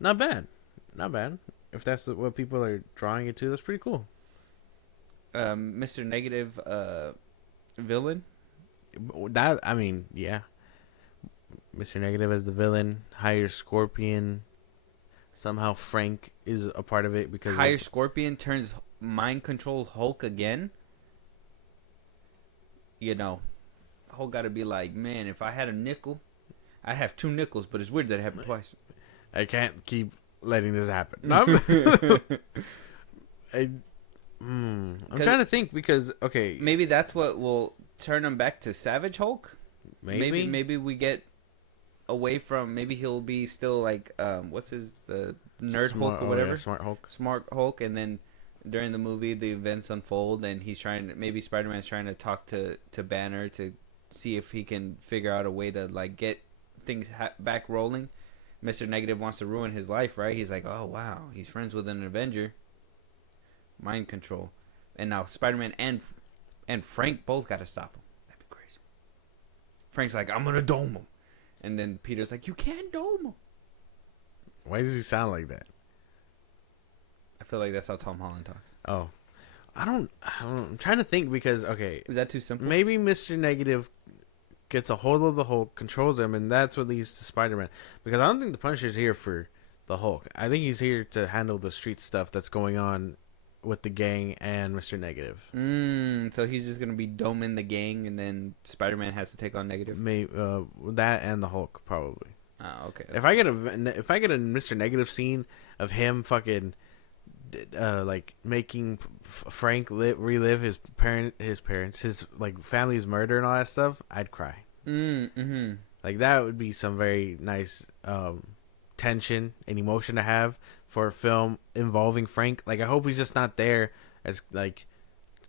Not bad. Not bad. If that's what people are drawing it to, that's pretty cool. Mr. Negative villain. That, I mean, yeah. Mr. Negative as the villain. Hire Scorpion. Somehow Frank is a part of it because Hire Scorpion turns mind control Hulk again. Hulk got to be like, man, if I had a nickel, I'd have 2 nickels. But it's weird that it happened twice. I can't keep letting this happen. I'm trying to think because maybe that's what will turn him back to Savage Hulk. Maybe we get away from. Maybe he'll be still like what's the nerd Hulk or whatever. Yeah, Smart Hulk, and then during the movie the events unfold, and maybe Spider-Man's trying to talk to Banner to see if he can figure out a way to like get things back rolling. Mr. Negative wants to ruin his life, right? He's like, oh wow, he's friends with an Avenger. Mind control, and now Spider-Man and Frank both got to stop him. That'd be crazy. Frank's like, I'm gonna dome him, and then Peter's like, you can't dome him. Why does he sound like that? I feel like that's how Tom Holland talks. Oh, I'm trying to think because is that too simple? Maybe Mr. Negative gets a hold of the Hulk, controls him, and that's what leads to Spider-Man. Because I don't think the Punisher's here for the Hulk. I think he's here to handle the street stuff that's going on with the gang and Mr. Negative. So he's just gonna be doming the gang, and then Spider-Man has to take on Negative. Maybe that and the Hulk probably. Oh, okay. If I get a Mr. Negative scene of him fucking like making Frank relive his parents, his like family's murder and all that stuff, I'd cry. Like that would be some very nice tension and emotion to have for a film involving Frank. Like I hope he's just not there as like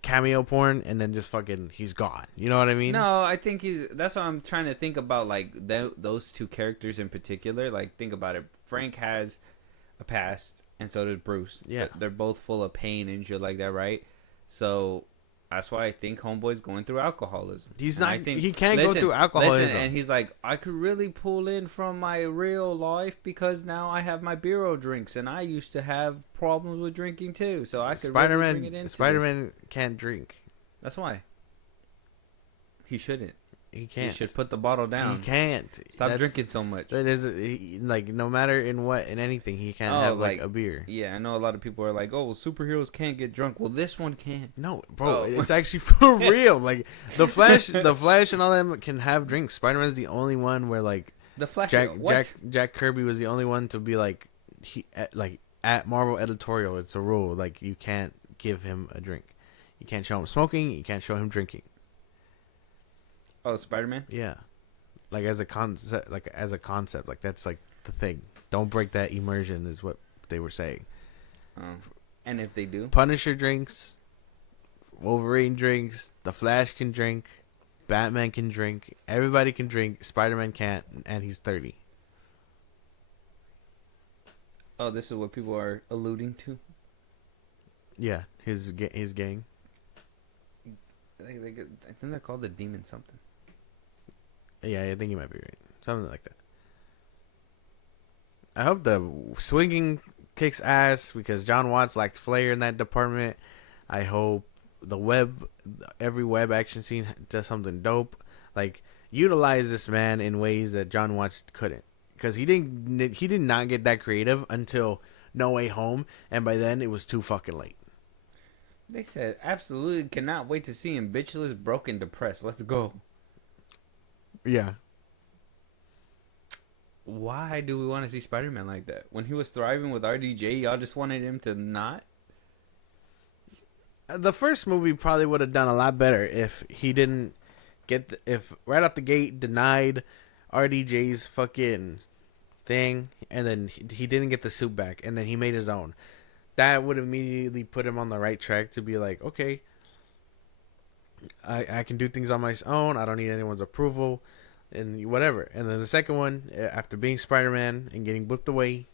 cameo porn and then just fucking he's gone. You know what I mean? No, I think that's what I'm trying to think about. Like those two characters in particular. Like think about it. Frank has a past, and so does Bruce. Yeah, they're both full of pain and shit like that, right? So that's why I think Homeboy's going through alcoholism. He's not. He can't go through alcoholism. And he's like, I could really pull in from my real life because now I have my bureau drinks, and I used to have problems with drinking too. So I could really bring it into Spider-Man can't drink. That's why. He shouldn't. He can't. You should put the bottle down. He can't. Stop drinking so much. Like no matter in anything, he can't have like a beer. Yeah, I know a lot of people are like, "Oh, well, superheroes can't get drunk." Well, this one can. No, bro, it's actually for real. Like the Flash, and all them can have drinks. Spider-Man's the only one where like the Flash. Jack Kirby was the only one to be like at Marvel editorial. It's a rule. Like you can't give him a drink. You can't show him smoking. You can't show him drinking. Oh, Spider-Man? Yeah. Like as a concept, like that's like the thing. Don't break that immersion is what they were saying. And if they do? Punisher drinks, Wolverine drinks, the Flash can drink, Batman can drink, everybody can drink, Spider-Man can't, and he's 30. Oh, this is what people are alluding to? Yeah, his gang. I think they're called the Demon something. Yeah, I think you might be right. Something like that. I hope the swinging kicks ass because John Watts lacked flair in that department. I hope every web action scene does something dope. Like utilize this man in ways that John Watts couldn't, because he did not get that creative until No Way Home, and by then it was too fucking late. They said absolutely cannot wait to see him bitchless, broken, depressed. Let's go. Yeah. Why do we want to see Spider-Man like that? When he was thriving with RDJ, y'all just wanted him to not? The first movie probably would have done a lot better if he didn't if right out the gate denied RDJ's fucking thing, and then he didn't get the suit back, and then he made his own. That would immediately put him on the right track to be like, okay, I can do things on my own. I don't need anyone's approval and whatever. And then the second one, after being Spider-Man and getting blipped away,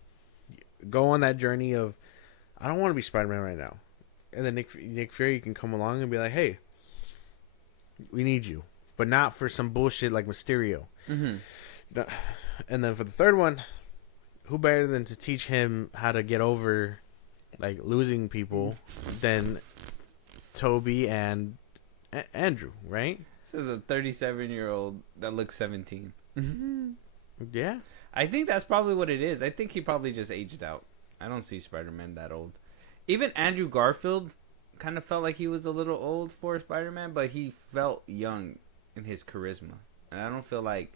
go on that journey of, I don't want to be Spider-Man right now. And then Nick Fury can come along and be like, hey, we need you. But not for some bullshit like Mysterio. Mm-hmm. And then for the third one, who better than to teach him how to get over like losing people than Toby and Andrew, right? This is a 37-year-old that looks 17. Yeah. I think that's probably what it is. I think he probably just aged out. I don't see Spider-Man that old. Even Andrew Garfield kind of felt like he was a little old for Spider-Man, but he felt young in his charisma. And I don't feel like...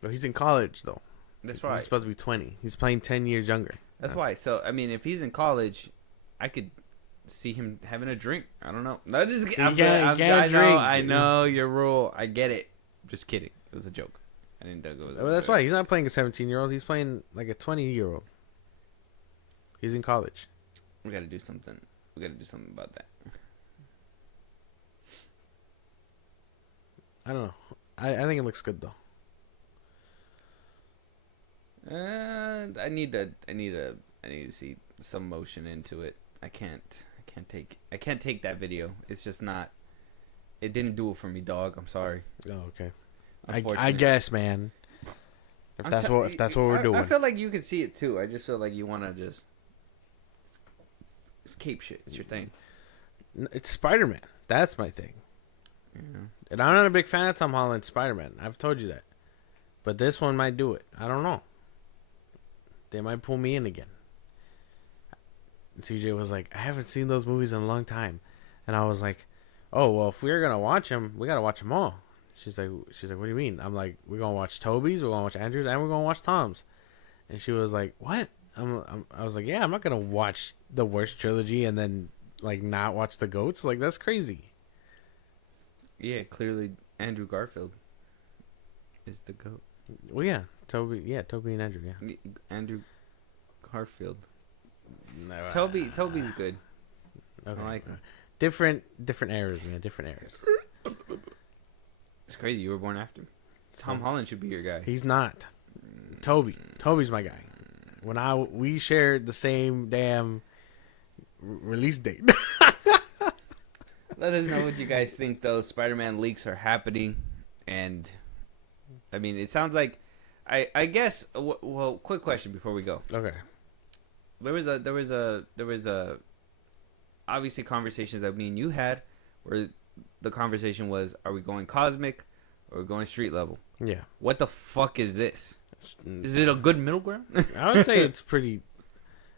Well, he's in college, though. That's right. He's supposed to be 20. He's playing 10 years younger. That's why. So, I mean, if he's in college, I could see him having a drink. I don't know. No, just I know your rule. I get it. Just kidding. It was a joke. I didn't go with that. Well, that's why he's not playing a 17-year-old. He's playing like a 20-year-old. He's in college. We got to do something. We got to do something about that. I don't know. I think it looks good though. I need to see some motion into it. I can't take that video. It's just not. It didn't do it for me, dog. I'm sorry. Oh, okay. I guess, man. If that's what we're doing. I feel like you can see it too. I just feel like you want to just escape shit. It's your thing. It's Spider-Man. That's my thing. Yeah. And I'm not a big fan of Tom Holland's Spider-Man. I've told you that. But this one might do it. I don't know. They might pull me in again. And CJ was like, I haven't seen those movies in a long time. And I was like, oh, well, if we're going to watch them, we got to watch them all. She's like, what do you mean? I'm like, we're going to watch Toby's, we're going to watch Andrew's, and we're going to watch Tom's. And she was like, what? I was like, yeah, I'm not going to watch the worst trilogy and then, like, not watch the GOATs. Like, that's crazy. Yeah, clearly Andrew Garfield is the GOAT. Well, yeah, Toby and Andrew, yeah. Andrew Garfield. No, Toby's good. Okay. I like him. Different eras, man. Different eras. It's crazy. You were born after him. Tom Holland should be your guy. He's not. Toby's my guy. We shared the same damn release date. Let us know what you guys think. Those Spider-Man leaks are happening, and I mean, it sounds like I guess. Well, quick question before we go. Okay. There was a obviously conversations that me and you had where the conversation was, are we going cosmic or going street level? Yeah. What the fuck is this? Is it a good middle ground? I would say it's pretty.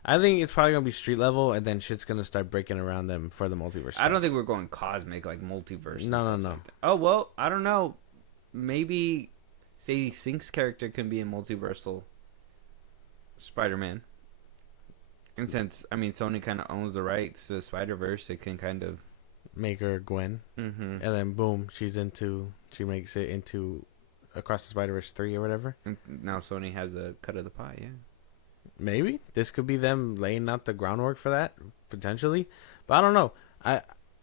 I think it's probably gonna be street level, and then shit's gonna start breaking around them for the multiverse. I don't think we're going cosmic like multiverse. No. Like oh well, I don't know. Maybe Sadie Sink's character can be a multiversal Spider-Man. And since Sony kind of owns the rights to Spider-Verse, it can kind of make her Gwen, and then boom, she makes it into Across the Spider-Verse 3 or whatever. And now Sony has a cut of the pie. Yeah. Maybe this could be them laying out the groundwork for that potentially, but I don't know.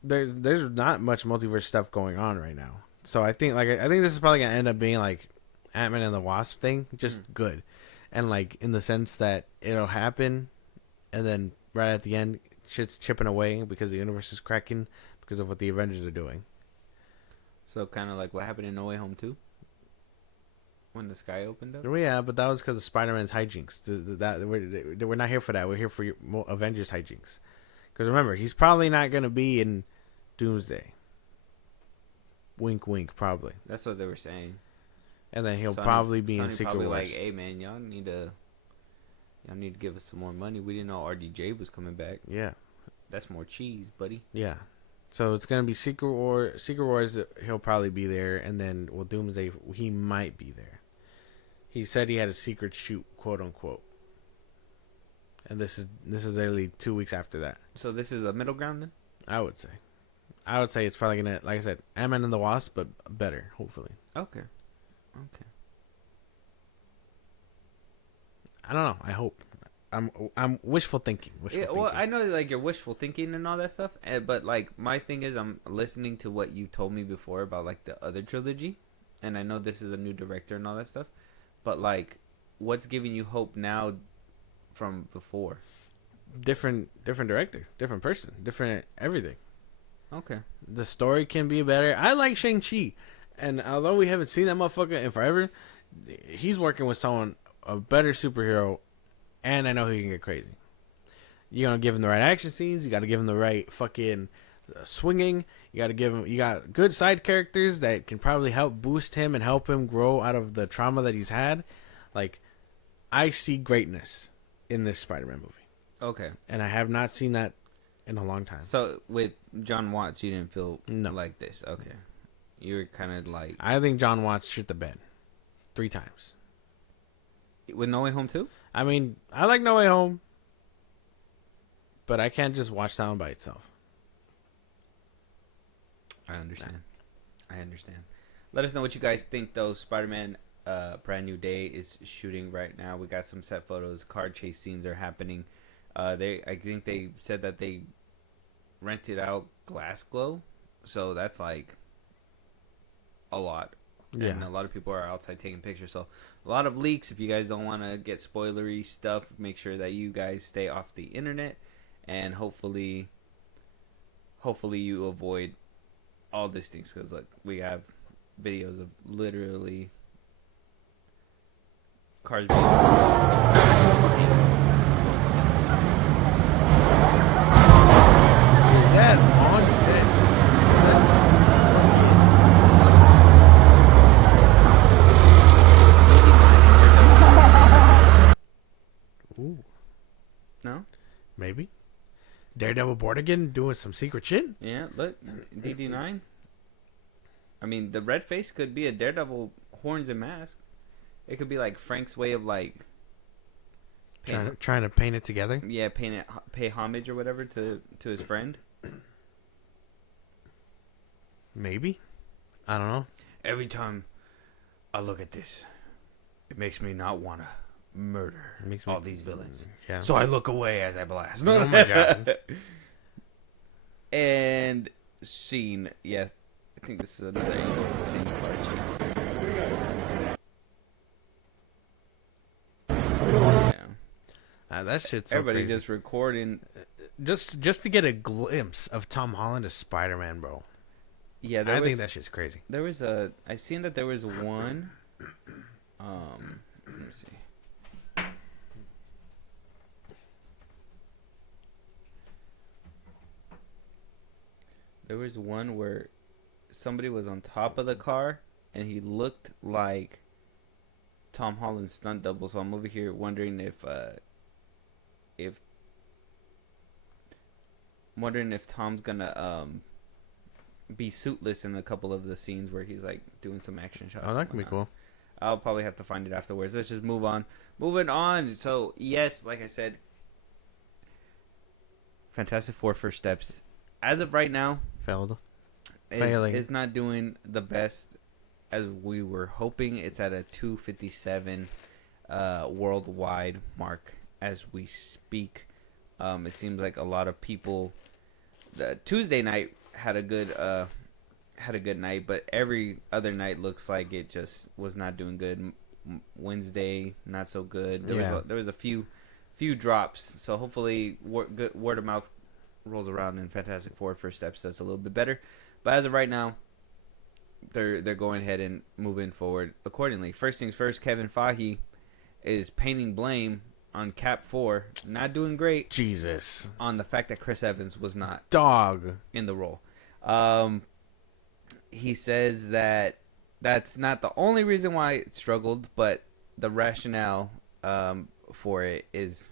There's not much multiverse stuff going on right now, so I think this is probably gonna end up being like Ant-Man and the Wasp thing, just good, and like in the sense that it'll happen, and then right at the end, shit's chipping away because the universe is cracking because of what the Avengers are doing. So kind of like what happened in No Way Home 2? When the sky opened up? Oh, yeah, but that was because of Spider-Man's hijinks. We're not here for that. We're here for Avengers hijinks. Because remember, he's probably not going to be in Doomsday. Wink, wink, probably. That's what they were saying. And then he'll probably be in Sony Secret probably Wars. like, hey man, y'all need to give us some more money. We didn't know RDJ was coming back. Yeah. That's more cheese, buddy. Yeah. So it's going to be Secret Wars, he'll probably be there. And then, Doomsday, he might be there. He said he had a secret shoot, quote unquote. And this is literally 2 weeks after that. So this is a middle ground then? I would say it's probably gonna, like I said, Ant-Man and the Wasp, but better, hopefully. Okay. I don't know. I hope. I'm wishful thinking. Well, I know like you're wishful thinking and all that stuff, but like my thing is, I'm listening to what you told me before about like the other trilogy, and I know this is a new director and all that stuff. But, like, what's giving you hope now from before? Different director, different person, different everything. Okay. The story can be better. I like Shang-Chi. And although we haven't seen that motherfucker in forever, he's working with someone, a better superhero, and I know he can get crazy. You're going to give him the right action scenes. You got to give him the right fucking swinging. You got good side characters that can probably help boost him and help him grow out of the trauma that he's had. Like, I see greatness in this Spider-Man movie. Okay. And I have not seen that in a long time. So with John Watts, you didn't feel like this. Okay. You were kind of like, I think John Watts shit the bed 3 times. With No Way Home too? I mean, I like No Way Home, but I can't just watch that one by itself. I understand. Let us know what you guys think, though. Spider-Man Brand New Day is shooting right now. We got some set photos. Car chase scenes are happening. I think they said that they rented out Glass Glow. So that's like a lot. Yeah. And a lot of people are outside taking pictures. So a lot of leaks. If you guys don't want to get spoilery stuff, make sure that you guys stay off the internet. And hopefully you avoid all these things, because look, we have videos of literally cars being Is that on set? Ooh. No? Maybe. Daredevil Born Again doing some secret shit? Yeah, look, DD9. I mean, the red face could be a Daredevil horns and mask. It could be like Frank's way of like trying to paint it together. Yeah, pay homage or whatever to his friend. Maybe. I don't know. Every time I look at this, it makes me not want to murder all these villains. Yeah. So I look away as I blast. Oh my god. And scene. Yeah, I think this is another angle of the same car chase. Yeah. That shit's so everybody crazy. just recording. Just to get a glimpse of Tom Holland as Spider-Man, bro. Yeah, I think that shit's crazy. There was I seen that there was one. Let me see. There was one where somebody was on top of the car, and he looked like Tom Holland's stunt double. So I'm over here wondering if Tom's gonna be suitless in a couple of the scenes where he's like doing some action shots. Oh, that can be cool. I'll probably have to find it afterwards. Let's just move on. Moving on. So yes, like I said, Fantastic Four: First Steps, as of right now, Failing. is not doing the best as we were hoping. It's at a 257 worldwide mark as we speak. It seems like a lot of people. Tuesday night had a good night, but every other night looks like it just was not doing good. Wednesday not so good. There was a few drops, so hopefully word of mouth rolls around and Fantastic Four: First Steps does a little bit better. But as of right now, they're going ahead and moving forward accordingly. First things first, Kevin Feige is painting blame on Cap 4 not doing great. Jesus. On the fact that Chris Evans was not in the role. He says that that's not the only reason why it struggled, but the rationale for it is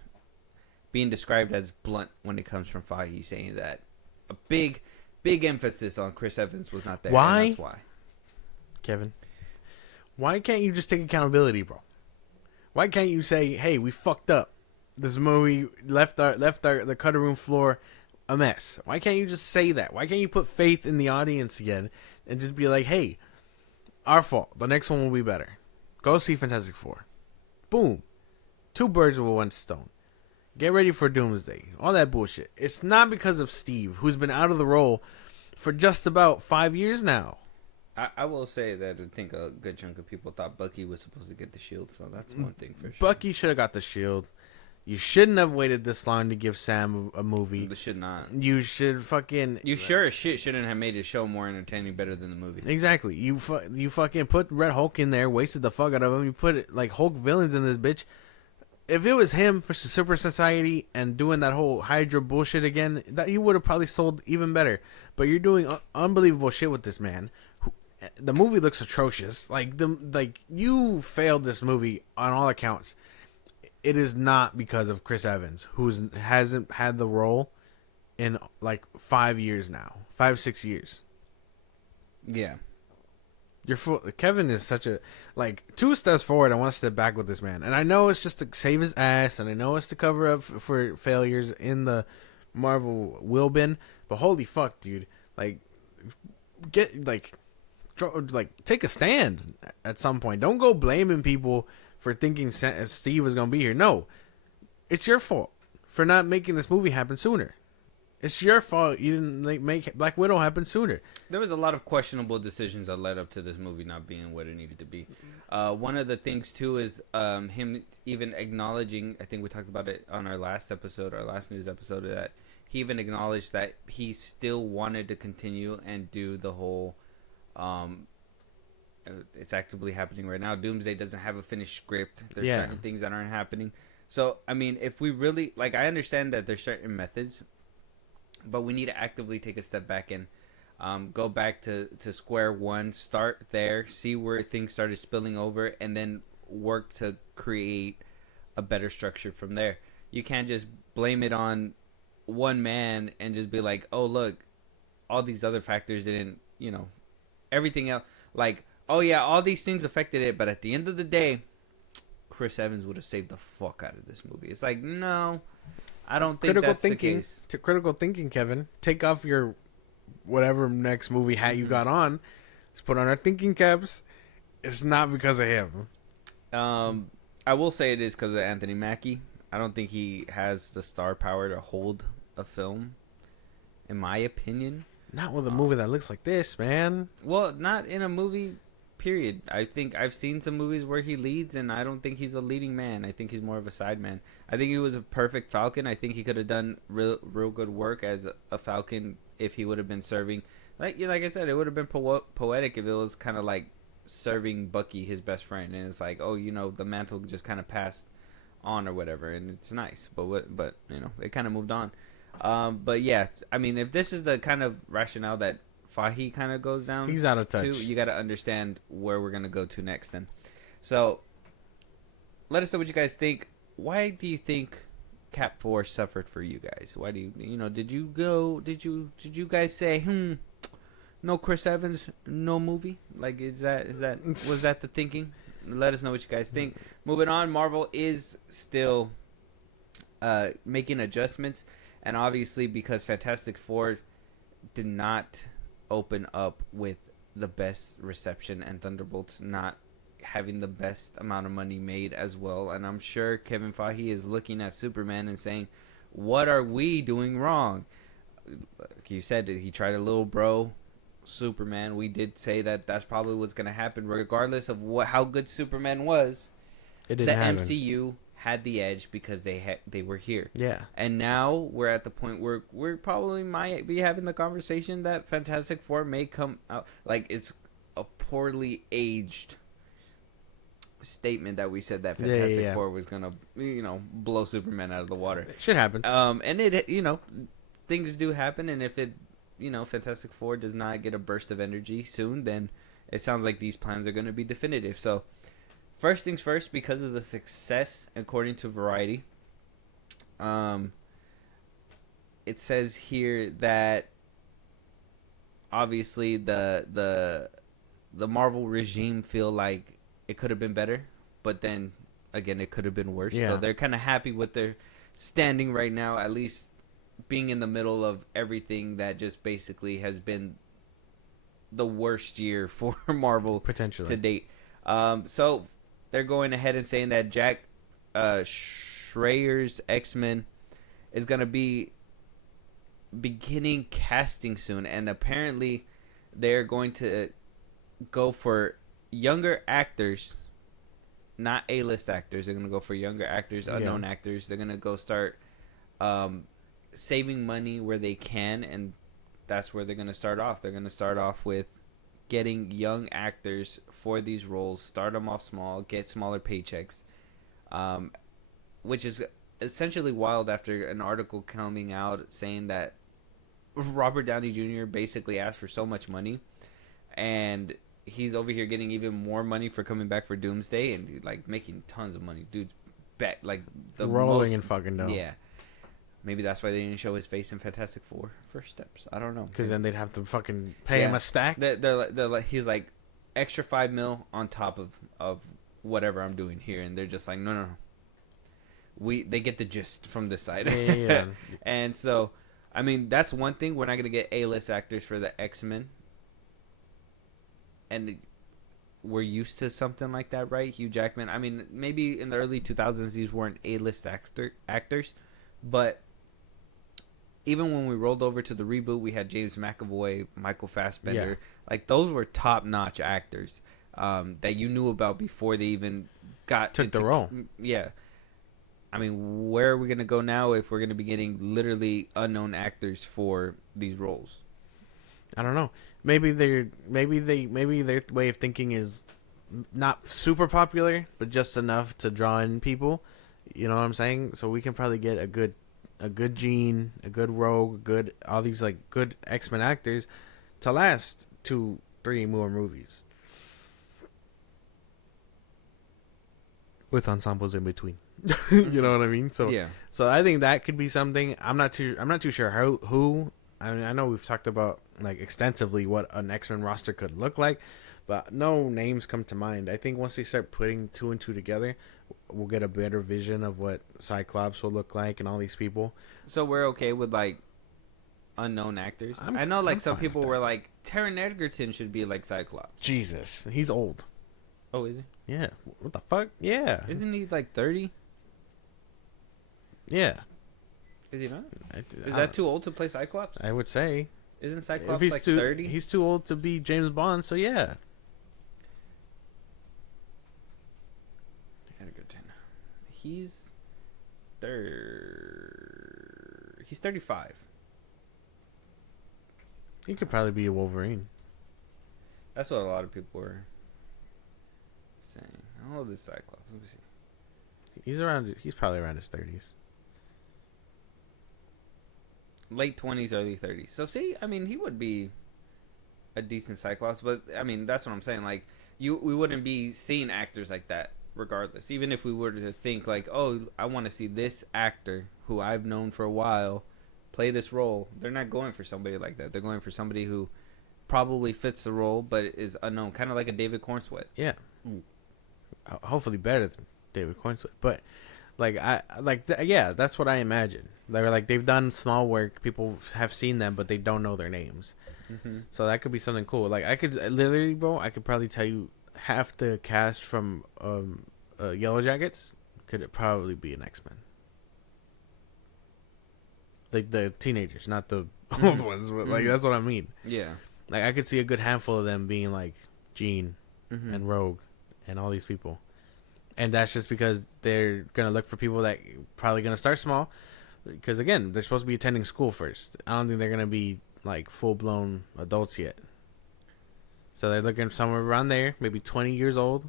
being described as blunt when it comes from Feige, saying that a big emphasis on Chris Evans was not there. Why? And that's why. Kevin, why can't you just take accountability, bro? Why can't you say, "Hey, we fucked up. This movie left the cutting room floor a mess." Why can't you just say that? Why can't you put faith in the audience again and just be like, "Hey, our fault. The next one will be better. Go see Fantastic Four." Boom. 2 birds with 1 stone. Get ready for Doomsday. All that bullshit. It's not because of Steve, who's been out of the role for just about 5 years now. I will say that I think a good chunk of people thought Bucky was supposed to get the shield, so that's one thing for sure. Bucky should have got the shield. You shouldn't have waited this long to give Sam a movie. They should not. You should fucking... You sure as shit shouldn't have made his show more entertaining, better than the movie. Exactly. You fucking put Red Hulk in there, wasted the fuck out of him. You put like Hulk villains in this bitch. If it was him versus Super Society and doing that whole Hydra bullshit again, that you would have probably sold even better. But you're doing unbelievable shit with this man. The movie looks atrocious. You failed this movie on all accounts. It is not because of Chris Evans, who hasn't had the role in like 5 years now, 5-6 years. Yeah, Kevin is such a 2 steps forward and 1 step back with this man. And I know it's just to save his ass, and I know it's to cover up for failures in the Marvel will bin. But holy fuck, dude! Take a stand at some point. Don't go blaming people for thinking Steve was gonna be here. No, it's your fault for not making this movie happen sooner. It's your fault you didn't make Black Widow happen sooner. There was a lot of questionable decisions that led up to this movie not being what it needed to be. One of the things too is him even acknowledging. I think we talked about it on our last news episode, that he even acknowledged that he still wanted to continue and do the whole. It's actively happening right now. Doomsday doesn't have a finished script. There's certain things that aren't happening. So, I mean, if we really... I understand that there's certain methods, but we need to actively take a step back and go back to square one, start there, see where things started spilling over, and then work to create a better structure from there. You can't just blame it on one man and just be like, oh, look, all these other factors didn't, everything else, oh yeah, all these things affected it, but at the end of the day, Chris Evans would have saved the fuck out of this movie. It's like, no, I don't think that's the case. To critical thinking, Kevin, take off your whatever next movie hat you got on. Let's put on our thinking caps. It's not because of him. I will say it is because of Anthony Mackie. I don't think he has the star power to hold a film, in my opinion. Not with a movie that looks like this, man. Well, not in a movie, period. I think I've seen some movies where he leads, and I don't think he's a leading man. I think he's more of a side man. I think he was a perfect Falcon. I think he could have done real good work as a Falcon if he would have been serving. Like I said, it would have been poetic if it was kind of like serving Bucky, his best friend. And it's like, oh, the mantle just kind of passed on or whatever, and it's nice. But it kind of moved on. But yeah, I mean, if this is the kind of rationale that Fahi kind of goes down. He's out of touch. You got to understand where we're gonna go to next. Then, so let us know what you guys think. Why do you think Cap 4 suffered for you guys? Why do you know? Did you guys say no Chris Evans, no movie? Like, was that the thinking? Let us know what you guys think. Moving on, Marvel is still making adjustments, and obviously because Fantastic Four did not open up with the best reception, and Thunderbolts not having the best amount of money made as well, and I'm sure Kevin Feige is looking at Superman and saying, what are we doing wrong? Like you said, he tried a little bro Superman. We did say that that's probably what's going to happen regardless of how good Superman was. It didn't happen. MCU had the edge because they were here. Yeah. And now we're at the point where we're probably might be having the conversation that Fantastic Four may come out. Like, it's a poorly aged statement that we said that Fantastic Four was going to, blow Superman out of the water. Shit happens. And it, things do happen, and if it, Fantastic Four does not get a burst of energy soon, then it sounds like these plans are going to be definitive. So, first things first, because of the success, according to Variety, it says here that obviously the Marvel regime feel like it could have been better, but then again it could have been worse. Yeah. So they're kind of happy with their standing right now, at least being in the middle of everything that just basically has been the worst year for Marvel potentially to date. So they're going ahead and saying that Jack Schreier's X-Men is going to be beginning casting soon, and apparently they're going to go for younger actors, not A-list actors. They're going to go for younger actors, unknown actors. They're going to go start saving money where they can, and that's where they're going to start off. They're going to start off with getting young actors for these roles, start them off small, get smaller paychecks, which is essentially wild after an article coming out saying that Robert Downey Jr. basically asked for so much money, and he's over here getting even more money for coming back for Doomsday, and like making tons of money. Dude's bet like the rolling in fucking dough. Yeah. Maybe that's why they didn't show his face in Fantastic Four first steps. I don't know. Because then they'd have to fucking pay him a stack. They're like, he's like extra $5 million on top of whatever I'm doing here, and they're just like, no. They get the gist from this side. Yeah. And so, I mean, that's one thing. We're not gonna get A-list actors for the X-Men, and we're used to something like that, right? Hugh Jackman. I mean, maybe in the early 2000s these weren't A-list actors, but even when we rolled over to the reboot, we had James McAvoy, Michael Fassbender. Yeah. Like, those were top-notch actors that you knew about before they even took the role. Yeah. I mean, where are we going to go now if we're going to be getting literally unknown actors for these roles? I don't know. Maybe their way of thinking is not super popular, but just enough to draw in people. You know what I'm saying? So we can probably get a good Jean, a good Rogue, all these like good X-Men actors to last 2-3 more movies with ensembles in between. You know what I mean? So yeah. So I think that could be something. I'm not too sure who. I mean, I know we've talked about like extensively what an X-Men roster could look like, but no names come to mind. I think once they start putting 2 and 2 together, we'll get a better vision of what Cyclops will look like and all these people. So we're okay with like unknown actors. I know like some people were like Taron Egerton should be like Cyclops. Jesus, he's old. Oh, is he? Yeah. What the fuck? Yeah. Isn't he like 30? Yeah. Is he not? Is that too old to play Cyclops? I would say. Isn't Cyclops like 30? He's too old to be James Bond, so yeah. He's 35. He could probably be a Wolverine. That's what a lot of people were saying. How old is Cyclops? Let me see. He's probably around his 30s. Late 20s, early 30s. So see, I mean, he would be a decent Cyclops. But I mean, that's what I'm saying. Like, we wouldn't be seeing actors like that regardless. Even if we were to think like, oh, I want to see this actor who I've known for a while play this role. They're not going for somebody like that. They're going for somebody who probably fits the role but is unknown, kind of like a David Cornsweet. Yeah. Hopefully better than David Cornsweet, but yeah, that's what I imagine. They're like they've done small work, people have seen them, but they don't know their names. Mm-hmm. So that could be something cool. Like I could literally, bro, I could probably tell you half the cast from Yellow Jackets could probably be an X-Men. Like the teenagers, not the old ones, but like that's what I mean. Yeah. Like I could see a good handful of them being like Jean and Rogue and all these people. And that's just because they're going to look for people that probably going to start small. Because, again, they're supposed to be attending school first. I don't think they're going to be, like, full-blown adults yet. So they're looking somewhere around there, maybe 20 years old,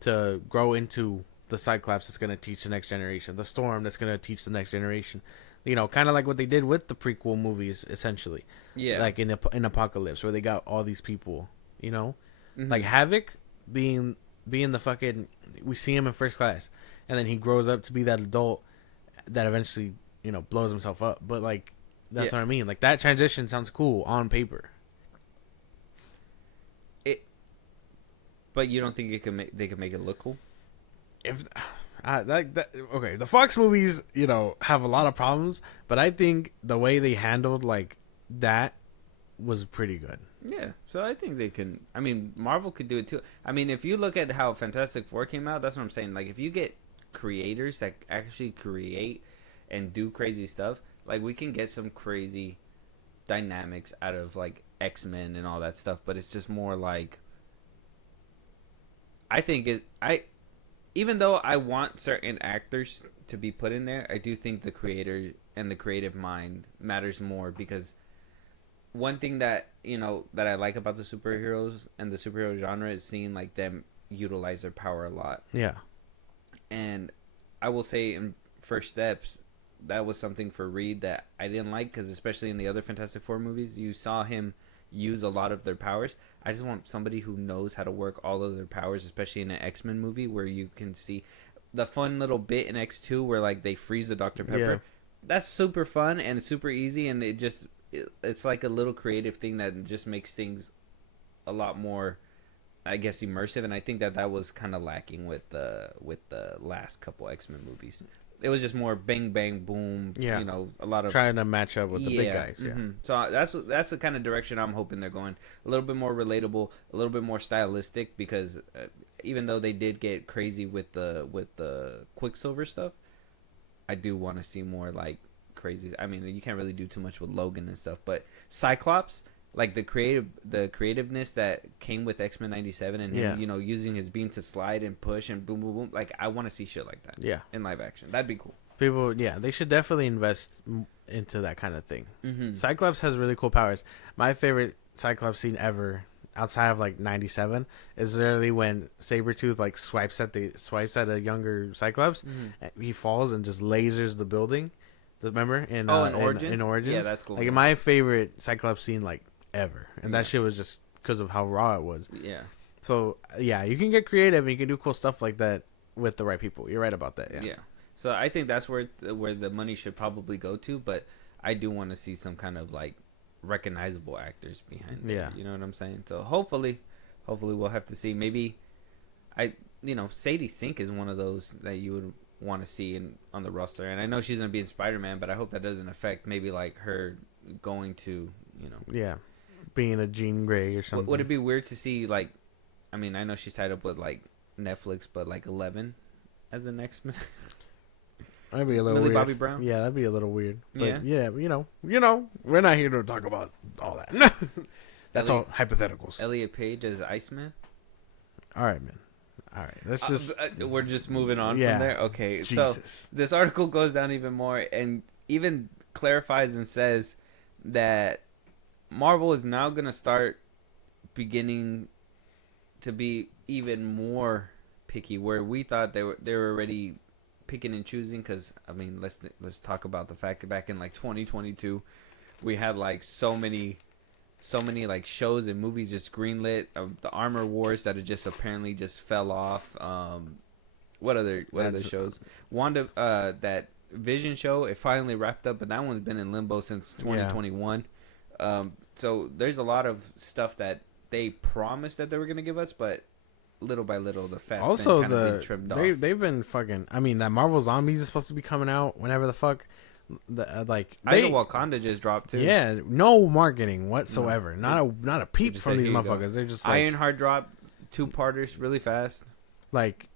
to grow into the Cyclops that's going to teach the next generation. The Storm that's going to teach the next generation. You know, kind of like what they did with the prequel movies, essentially. Yeah. Like in Apocalypse, where they got all these people, you know? Like Havoc being the fucking, we see him in First Class, and then he grows up to be that adult that eventually, you know, blows himself up. But like, that's what I mean. Like that transition sounds cool on paper. But you don't think they could make it look cool? If okay, the Fox movies, you know, have a lot of problems, but I think the way they handled like that was pretty good. Yeah, so I think they can. I mean, Marvel could do it too. I mean, if you look at how Fantastic Four came out, that's what I'm saying. Like, if you get creators that actually create and do crazy stuff, like, we can get some crazy dynamics out of, like, X-Men and all that stuff. But it's just more like, I think even though I want certain actors to be put in there, I do think the creator and the creative mind matters more, because one thing that, you know, that I like about the superheroes and the superhero genre is seeing like them utilize their power a lot. Yeah. And I will say in First Steps, that was something for Reed that I didn't like, because especially in the other Fantastic Four movies, you saw him use a lot of their powers. I just want somebody who knows how to work all of their powers, especially in an X-Men movie where you can see the fun little bit in X2 where like they freeze the Dr. Pepper. Yeah. That's super fun and super easy, and it's like a little creative thing that just makes things a lot more, I guess, immersive. And I think that was kind of lacking with the last couple X-Men movies. It was just more bang bang boom. Yeah. You know, a lot of trying to match up with the big guys. Yeah. Mm-hmm. So that's the kind of direction I'm hoping they're going. A little bit more relatable, a little bit more stylistic, because even though they did get crazy with the Quicksilver stuff, I do want to see more like crazy. I mean, you can't really do too much with Logan and stuff, but Cyclops, like the creativeness that came with X-Men 97 and him, you know, using his beam to slide and push and boom boom boom, like I want to see shit like that. Yeah, in live action, that'd be cool. People, they should definitely invest into that kind of thing. Mm-hmm. Cyclops has really cool powers. My favorite Cyclops scene ever, outside of like 97, is literally when Sabretooth like swipes at a younger Cyclops. Mm-hmm. He falls and just lasers the building. Remember in Origins? In Origins, yeah, that's cool. Like my favorite Cyclops scene like ever, and that shit was just because of how raw it was. Yeah. So yeah, you can get creative and you can do cool stuff like that with the right people. You're right about that. Yeah. Yeah. So I think that's where the money should probably go to, but I do want to see some kind of like recognizable actors behind it. Yeah. You know what I'm saying? So hopefully we'll have to see. Maybe Sadie Sink is one of those that you would want to see on the roster, and I know she's gonna be in Spider-Man, but I hope that doesn't affect maybe like her going to, being a Jean Grey or something. Would it be weird to see, like, I mean, I know she's tied up with like Netflix, but like 11 as an X-Men? That'd be a little Millie weird. Bobby Brown? Yeah, that'd be a little weird. But yeah, we're not here to talk about all that. That's all hypotheticals. Elliot Page as Iceman? All right, man. All right, let's just... we're just moving on from there? Okay, Jesus. So this article goes down even more and even clarifies and says that Marvel is now going to start beginning to be even more picky, where we thought they were already picking and choosing, because, I mean, let's talk about the fact that back in, like, 2022, we had, like, so many so many like shows and movies just greenlit. The Armor Wars that it just apparently just fell off. What other shows? Wanda, that Vision show, it finally wrapped up, but that one's been in limbo since 2021. So there's a lot of stuff that they promised that they were gonna give us, but little by little the fat's also been kind of been trimmed off. They've been fucking. I mean, that Marvel Zombies is supposed to be coming out whenever the fuck. I know Wakanda just dropped too. Yeah, no marketing whatsoever. No. Not a peep from these motherfuckers. They're just like, Ironheart dropped 2-parters really fast. Like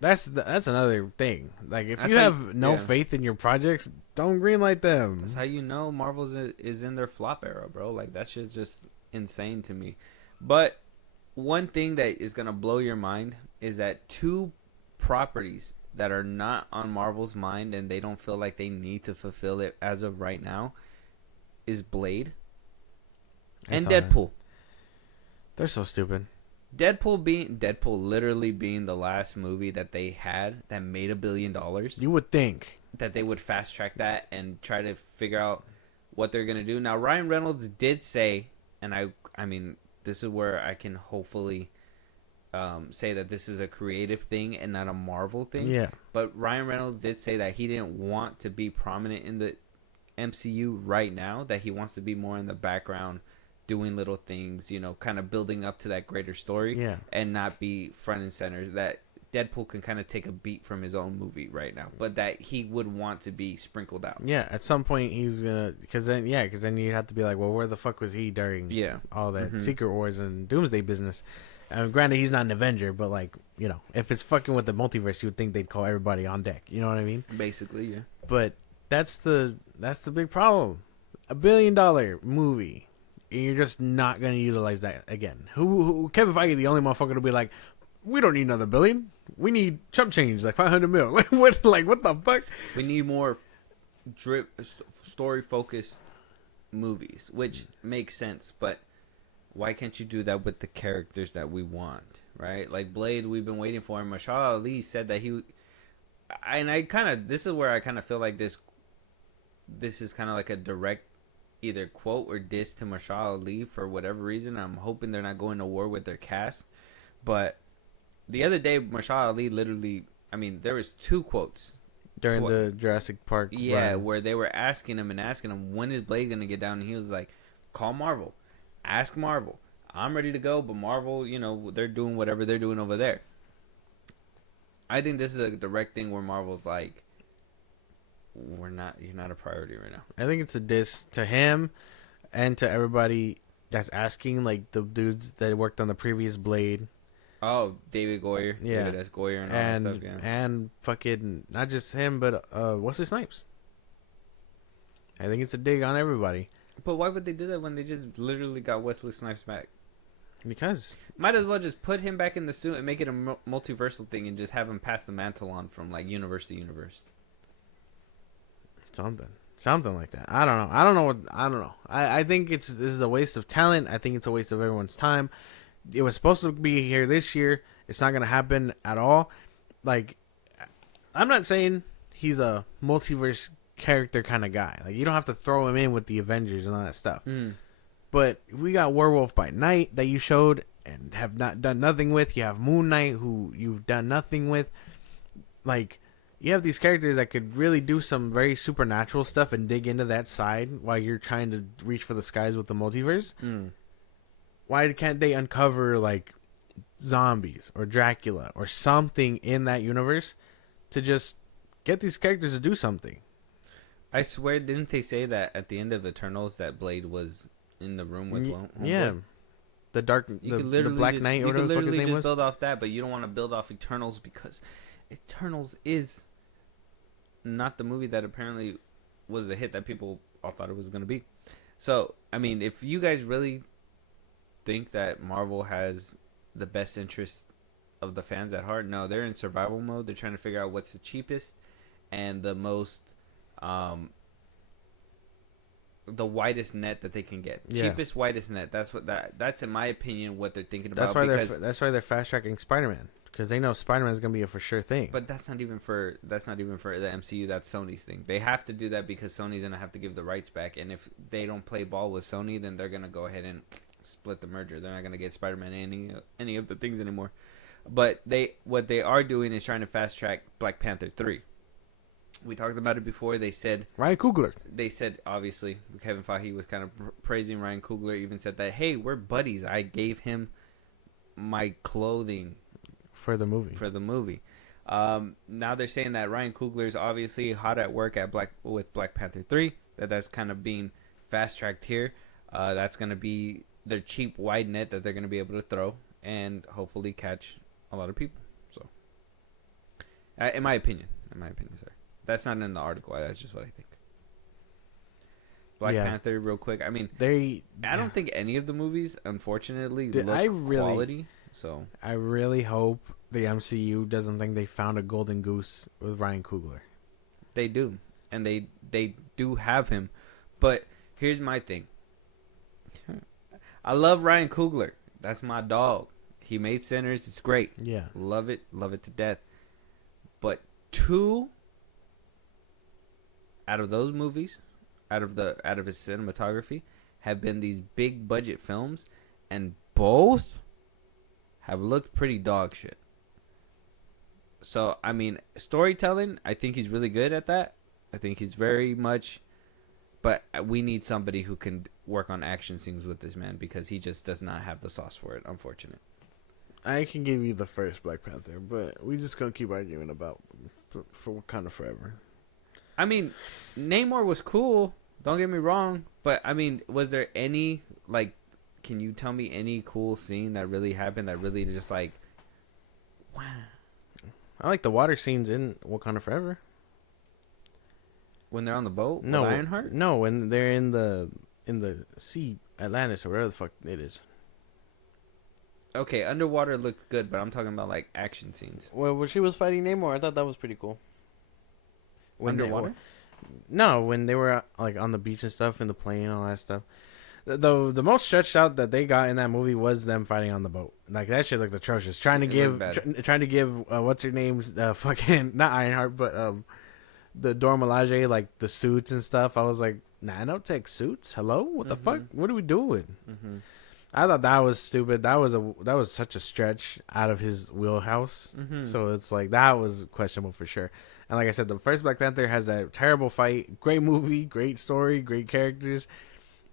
that's another thing. Like if you have no faith in your projects, don't greenlight them. That's how you know Marvel's is in their flop era, bro. Like that shit's just insane to me. But one thing that is gonna blow your mind is that 2 properties that are not on Marvel's mind and they don't feel like they need to fulfill it as of right now is Blade and Deadpool. They're so stupid. Deadpool literally being the last movie that they had that made $1 billion. You would think that they would fast track that and try to figure out what they're gonna do. Now Ryan Reynolds did say, and I mean this is where I can hopefully say that this is a creative thing and not a Marvel thing. Yeah. But Ryan Reynolds did say that he didn't want to be prominent in the MCU right now, that he wants to be more in the background doing little things, you know, kind of building up to that greater story. Yeah. And not be front and center. That Deadpool can kind of take a beat from his own movie right now, but that he would want to be sprinkled out. Yeah, at some point he's gonna, because then you'd have to be like, well, where the fuck was he during all that Secret Wars and Doomsday business? Granted, he's not an Avenger, but like, you know, if it's fucking with the multiverse, you would think they'd call everybody on deck. You know what I mean? Basically, yeah. But that's the big problem. $1 billion movie, and you're just not gonna utilize that again. Who Kevin Feige, the only motherfucker to be like, we don't need another $1 billion. We need chump change, like 500 mil. Like what the fuck? We need more story focused movies, which makes sense, but why can't you do that with the characters that we want, right? Like Blade, we've been waiting for him. Mahershala Ali said that this is where I kind of feel like this is kind of like a direct either quote or diss to Mahershala Ali for whatever reason. I'm hoping they're not going to war with their cast. But the other day, Mahershala Ali literally, I mean, there was 2 quotes. During the Jurassic Park run. Where they were asking him, when is Blade going to get down? And he was like, call Marvel. Ask Marvel. I'm ready to go, but Marvel, you know, they're doing whatever they're doing over there. I think this is a direct thing where Marvel's like, you're not a priority right now. I think it's a diss to him and to everybody that's asking, like the dudes that worked on the previous Blade. Oh, David Goyer. Yeah. David S. Goyer and all that stuff, yeah. And fucking, not just him, but Wesley Snipes. I think it's a dig on everybody. But why would they do that when they just literally got Wesley Snipes back? Because might as well just put him back in the suit and make it a multiversal thing and just have him pass the mantle on from like universe to universe. Something like that. I don't know. I think this is a waste of talent. I think it's a waste of everyone's time. It was supposed to be here this year. It's not gonna happen at all. Like, I'm not saying he's a multiverse character kind of guy. Like, you don't have to throw him in with the Avengers and all that stuff. But we got Werewolf by Night that you showed and have not done nothing with. You have Moon Knight, who you've done nothing with. Like, you have these characters that could really do some very supernatural stuff and dig into that side while you're trying to reach for the skies with the multiverse. Why can't they uncover, like, zombies or Dracula or something in that universe to just get these characters to do something? I swear, didn't they say that at the end of Eternals that Blade was in the room with Yeah. The Black Knight or whatever the fuck his name was? Build off that, but you don't want to build off Eternals because Eternals is not the movie that apparently was the hit that people all thought it was going to be. So, I mean, if you guys really think that Marvel has the best interest of the fans at heart, no, they're in survival mode. They're trying to figure out what's the cheapest and the most the widest net that they can get. Cheapest, widest net. That's in my opinion what they're thinking about. That's why they're fast tracking Spider-Man, because they know Spider-Man's gonna be a for sure thing. But that's not even for the MCU. That's Sony's thing. They have to do that because Sony's gonna have to give the rights back, and if they don't play ball with Sony, then they're gonna go ahead and split the merger. They're not gonna get Spider-Man any of the things anymore. But what they are doing is trying to fast track Black Panther 3. We talked about it before. They said Ryan Coogler. They said, obviously, Kevin Feige was kind of praising Ryan Coogler. Even said that, hey, we're buddies. I gave him my clothing for the movie. Now they're saying that Ryan Coogler is obviously hot at work with Black Panther 3. That's kind of being fast tracked here. That's going to be their cheap wide net that they're going to be able to throw and hopefully catch a lot of people. So, in my opinion, sorry. That's not in the article. That's just what I think. Black Panther, real quick. I mean, I don't think any of the movies, unfortunately, look quality. So I really hope the MCU doesn't think they found a golden goose with Ryan Coogler. They do, and they do have him. But here's my thing. I love Ryan Coogler. That's my dog. He made Sinners. It's great. Yeah, love it to death. But 2 out of those movies, out of his cinematography, have been these big budget films, and both have looked pretty dog shit. So I mean, storytelling, I think he's really good at that. I think he's very much, but we need somebody who can work on action scenes with this man because he just does not have the sauce for it. Unfortunate. I can give you the first Black Panther, but we just gonna keep arguing about for Wakanda forever. I mean, Namor was cool. Don't get me wrong, but I mean, was there any can you tell me any cool scene that really happened that really just wow? I like the water scenes in Wakanda Forever. When they're on the boat? No, with Ironheart? No, when they're in the sea, Atlantis or whatever the fuck it is. Okay, underwater looked good, but I'm talking about action scenes. Well, when she was fighting Namor, I thought that was pretty cool. Underwater? No, when they were on the beach and stuff, in the plane and all that stuff. The most stretched out that they got in that movie was them fighting on the boat. That shit looked atrocious. Trying to give what's her name, fucking not Ironheart, but the Dora Milaje, the suits and stuff. I was like, nanotech suits? Hello, what the fuck? What are we doing? Mm-hmm. I thought that was stupid. That was such a stretch out of his wheelhouse. Mm-hmm. So it's that was questionable for sure. And like I said, the first Black Panther has that terrible fight. Great movie, great story, great characters.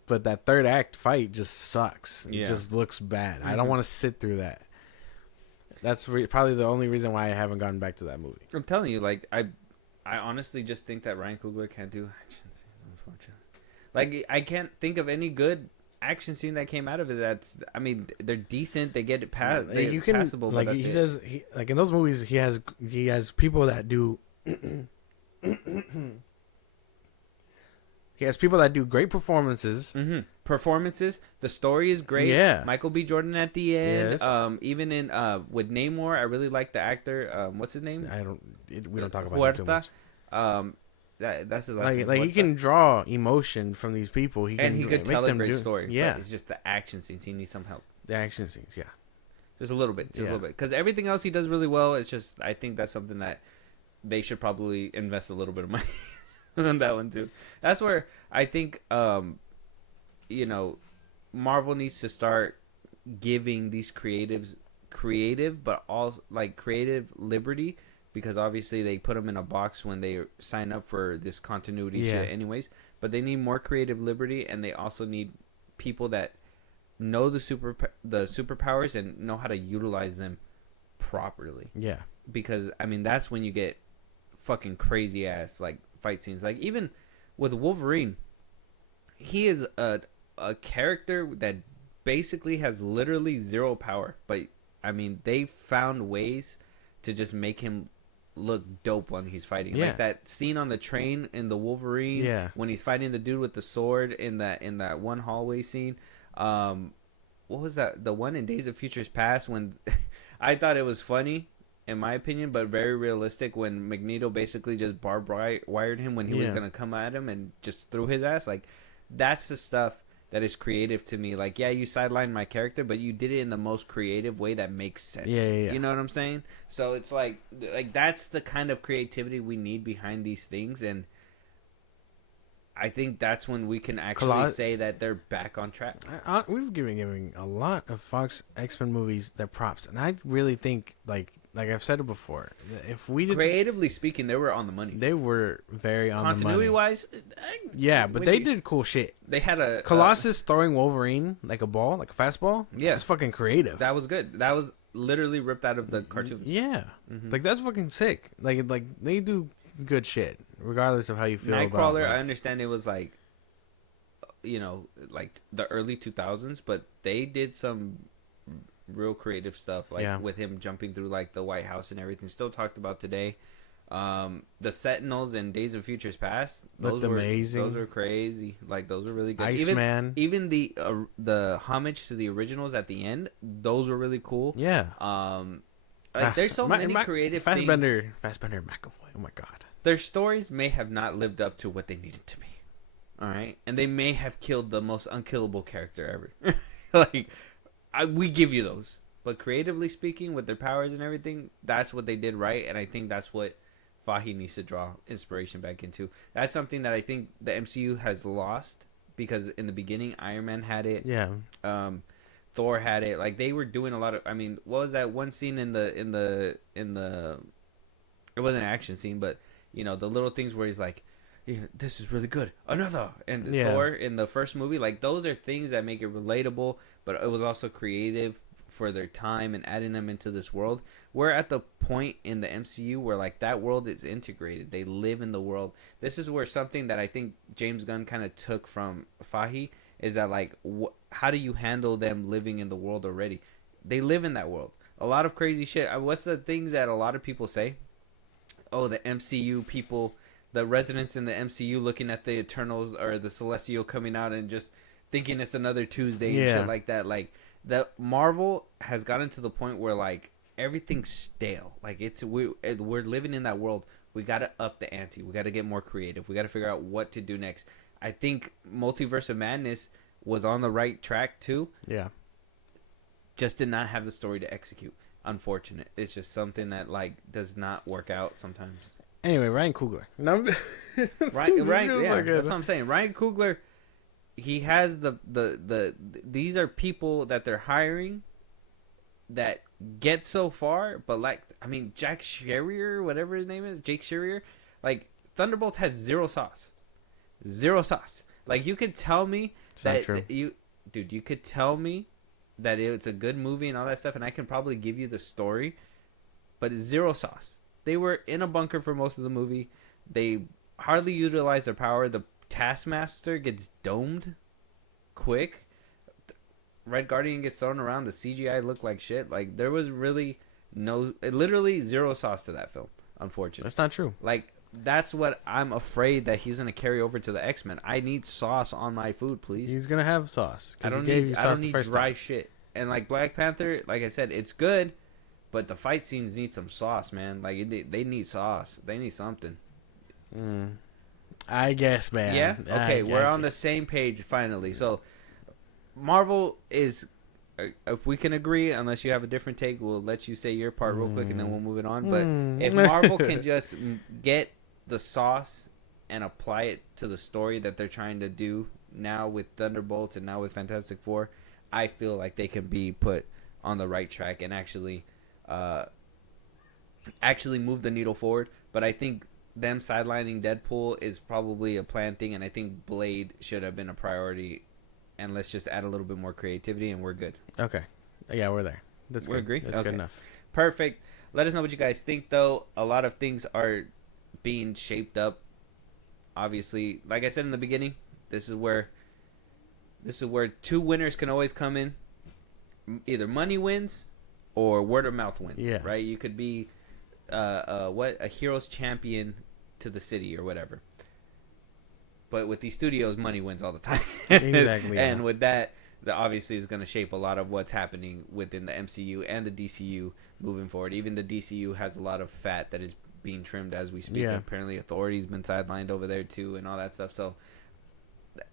But that third act fight just sucks. It just looks bad. Mm-hmm. I don't want to sit through that. That's probably the only reason why I haven't gotten back to that movie. I'm telling you, I honestly just think that Ryan Coogler can't do action scenes, unfortunately. I can't think of any good action scene that came out of it. They're decent. They get it past. You can passable. But that's in those movies, he has people that do. He has people that do great performances. Mm-hmm. Performances. The story is great. Yeah. Michael B. Jordan at the end. Yes. Even in with Namor, I really like the actor. What's his name? We don't talk about him too much. That's his he can draw emotion from these people. He could tell a great story. Yeah. But it's just the action scenes. He needs some help. The action scenes, yeah. Just a little bit. A little bit. Because everything else he does really well. It's just I think that's something that they should probably invest a little bit of money on that one too. That's where I think Marvel needs to start giving these creative but also creative liberty, because obviously they put them in a box when they sign up for this continuity shit anyways, but they need more creative liberty, and they also need people that know the superpowers and know how to utilize them properly. Yeah. Because that's when you get fucking crazy ass fight scenes. Even with Wolverine, he is a character that basically has literally zero power, but they found ways to just make him look dope when he's fighting. Yeah. Like that scene on the train in the Wolverine, when he's fighting the dude with the sword in that one hallway scene. What was that? The one in Days of Futures Past, when I thought it was funny, in my opinion, but very realistic, when Magneto basically just barbed wired him when he was going to come at him and just threw his ass. That's the stuff that is creative to me. Like, yeah, you sidelined my character, but you did it in the most creative way that makes sense. Yeah. You know what I'm saying? So it's like that's the kind of creativity we need behind these things, and I think that's when we can actually say that they're back on track. We've giving a lot of Fox X-Men movies their props, and I really think like I've said it before, if we did Creatively speaking, they were on the money. They were very on the money. Continuity wise, yeah, but they did cool shit. They had a Colossus throwing Wolverine like a ball, like a fastball. Yeah, that's fucking creative. That was good. That was literally ripped out of the cartoons. Yeah, like that's fucking sick. Like they do good shit, regardless of how you feel. Nightcrawler, about, I understand it was like, like the early 2000s, but they did some real creative stuff, like with him jumping through like the White House and everything. Still talked about today. The Sentinels and Days of Futures Past, those were amazing. Those were crazy. Like those were really good. Iceman. Even the homage to the originals at the end, those were really cool. Yeah. Like, there's so many creative things. Fassbender McAvoy. Oh my god. Their stories may have not lived up to what they needed to be. All right, and they may have killed the most unkillable character ever. Like, we give you those, but creatively speaking, with their powers and everything, that's what they did right, and I think that's what Fahy needs to draw inspiration back into. That's something that I think the MCU has lost, because in the beginning, Iron Man had it. Yeah. Thor had it. Like, they were doing a lot of. I mean, what was that one scene in the? It wasn't an action scene, but the little things where he's like, yeah, this is really good. Another. And Thor in the first movie, like, those are things that make it relatable, but it was also creative for their time and adding them into this world. We're at the point in the MCU where, like, that world is integrated. They live in the world. This is where something that I think James Gunn kind of took from Fahy is that, like, how do you handle them living in the world already? They live in that world. A lot of crazy shit. What's the things that a lot of people say? Oh, the MCU people, the residents in the MCU looking at the Eternals or the Celestial coming out and just thinking it's another Tuesday and shit like that. Like, the Marvel has gotten to the point where, like, everything's stale. Like, we're living in that world. We got to up the ante. We got to get more creative. We got to figure out what to do next. I think Multiverse of Madness was on the right track too. Yeah. Just did not have the story to execute. Unfortunate. It's just something that, like, does not work out sometimes. Anyway, Ryan Coogler. No, Ryan, yeah, that's what I'm saying. Ryan Coogler, he has these are people that they're hiring that get so far, but, like, I mean, Jack Sherrier, whatever his name is, Jake Sherrier, like, Thunderbolts had zero sauce. Zero sauce. Like, you could tell me you could tell me that it's a good movie and all that stuff, and I can probably give you the story, but zero sauce. They were in a bunker for most of the movie. They hardly utilized their power. The Taskmaster gets domed quick. Red Guardian gets thrown around. The CGI looked like shit. Like, there was really literally zero sauce to that film, unfortunately. That's not true. Like, that's what I'm afraid that he's going to carry over to the X-Men. I need sauce on my food, please. He's going to have sauce. I don't need dry shit. And, like, Black Panther, like I said, it's good, but the fight scenes need some sauce, man. Like, they need sauce. They need something. I guess, man. Yeah? Okay, we're on the same page, finally. So, Marvel is... If we can agree, unless you have a different take, we'll let you say your part real quick, and then we'll move it on. But if Marvel can just get the sauce and apply it to the story that they're trying to do now with Thunderbolts and now with Fantastic Four, I feel like they can be put on the right track and actually move the needle forward. But I think them sidelining Deadpool is probably a planned thing, and I think Blade should have been a priority. And let's just add a little bit more creativity, and we're good. Okay. Yeah, we're there. That's good. We agree? That's good enough. Perfect. Let us know what you guys think, though. A lot of things are being shaped up. Obviously, like I said in the beginning, this is where two winners can always come in. Either money wins or word of mouth wins. Yeah. Right? You could be a hero's champion to the city or whatever. But with these studios, money wins all the time. Exactly. And with that obviously is going to shape a lot of what's happening within the MCU and the DCU moving forward. Even the DCU has a lot of fat that is being trimmed as we speak. Yeah. Apparently, Authority's been sidelined over there too, and all that stuff. So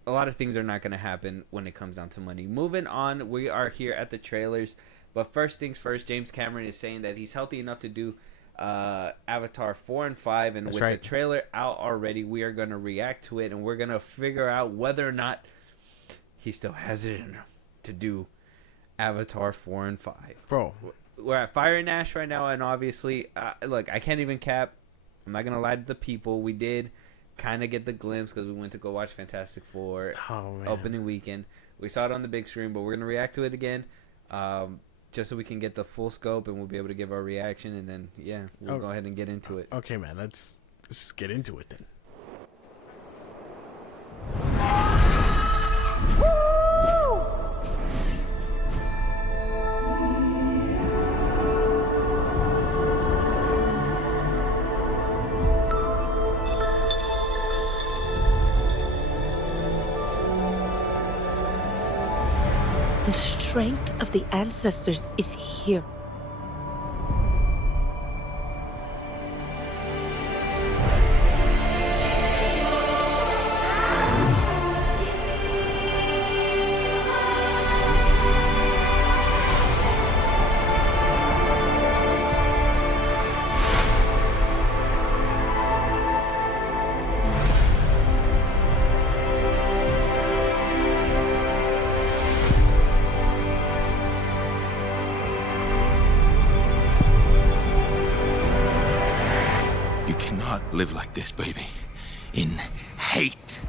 a lot of things are not going to happen when it comes down to money. Moving on, we are here at the trailers. But first things first, James Cameron is saying that he's healthy enough to do Avatar 4 and 5. And with the trailer out already, we are going to react to it. And we're going to figure out whether or not he still has it in him to do Avatar 4 and 5. Bro. We're at Fire and Ash right now. And obviously, look, I can't even cap. I'm not going to lie to the people. We did kind of get the glimpse because we went to go watch Fantastic Four opening weekend. We saw it on the big screen, but we're going to react to it again. Just so we can get the full scope and we'll be able to give our reaction, and then we'll go ahead and get into it. Okay, man, let's get into it then. The strength of the ancestors is here. Live like this, baby. In hate.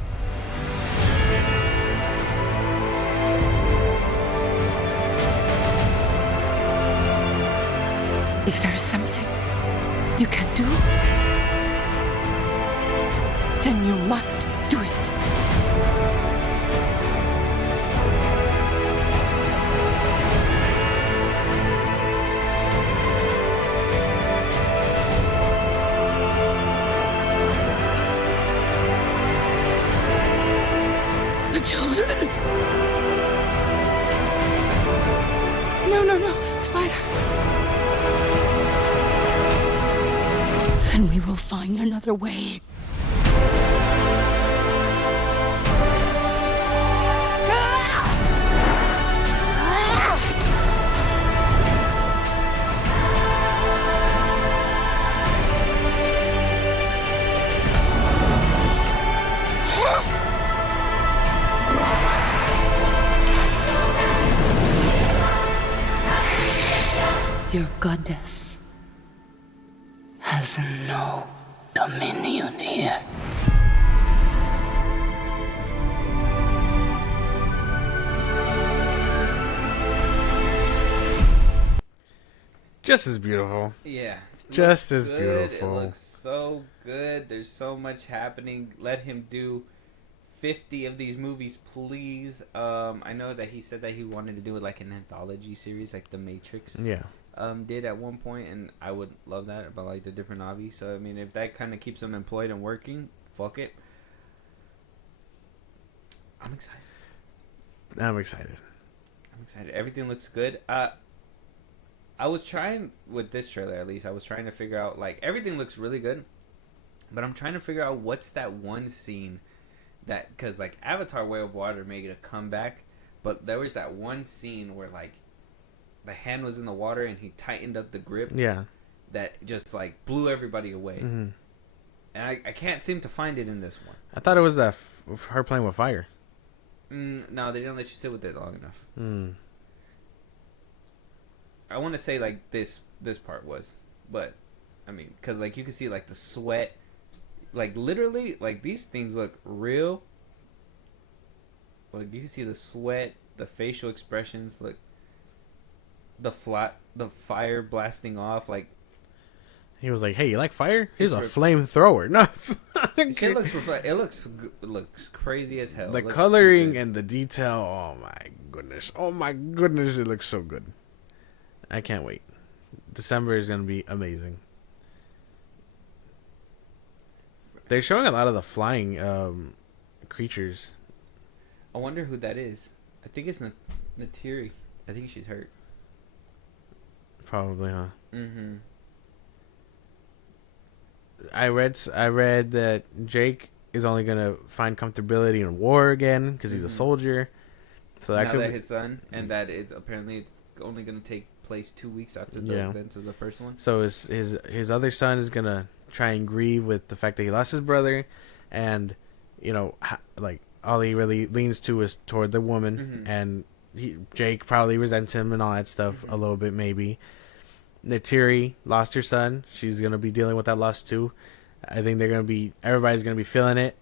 If there is something you can do, then you must do it. Children. No, Spider. And we will find another way. Your goddess has no dominion here. Just as beautiful. Yeah. Just as beautiful. It looks so good. There's so much happening. Let him do 50 of these movies, please. I know that he said that he wanted to do it like an anthology series, like The Matrix. Yeah. Did at one point, and I would love that about like the different Navi. So I mean, if that kind of keeps him employed and working, fuck it. I'm excited. I'm excited. Everything looks good. I was trying with this trailer, at least. I was trying to figure out, like, everything looks really good, but I'm trying to figure out what's that one scene that, because like Avatar: Way of Water made a comeback, but there was that one scene where like the hand was in the water and he tightened up the grip. Yeah. That just like blew everybody away. Mm-hmm. And I can't seem to find it in this one. I thought it was that her playing with fire. No, they didn't let you sit with it long enough. I want to say like this part was, but I mean, because like you can see like the sweat, like literally like these things look real. Like you can see the sweat, the facial expressions, like the fire blasting off. Like he was like, "Hey, you like fire? Here's a flamethrower." No, it looks crazy as hell. The coloring and the detail. Oh my goodness! It looks so good. I can't wait. December is gonna be amazing. They're showing a lot of the flying creatures. I wonder who that is. I think it's Natiri. I think she's hurt. Probably, huh? Mm-hmm. I read that Jake is only gonna find comfortability in war again because he's a soldier. So that now could that be his son, and that it's only going to take place 2 weeks after the events of the first one. So his other son is gonna try and grieve with the fact that he lost his brother, and like all he really leans to is toward the woman, and Jake probably resents him and all that stuff a little bit maybe. Neytiri lost her son. She's gonna be dealing with that loss too. I think everybody's gonna be feeling it.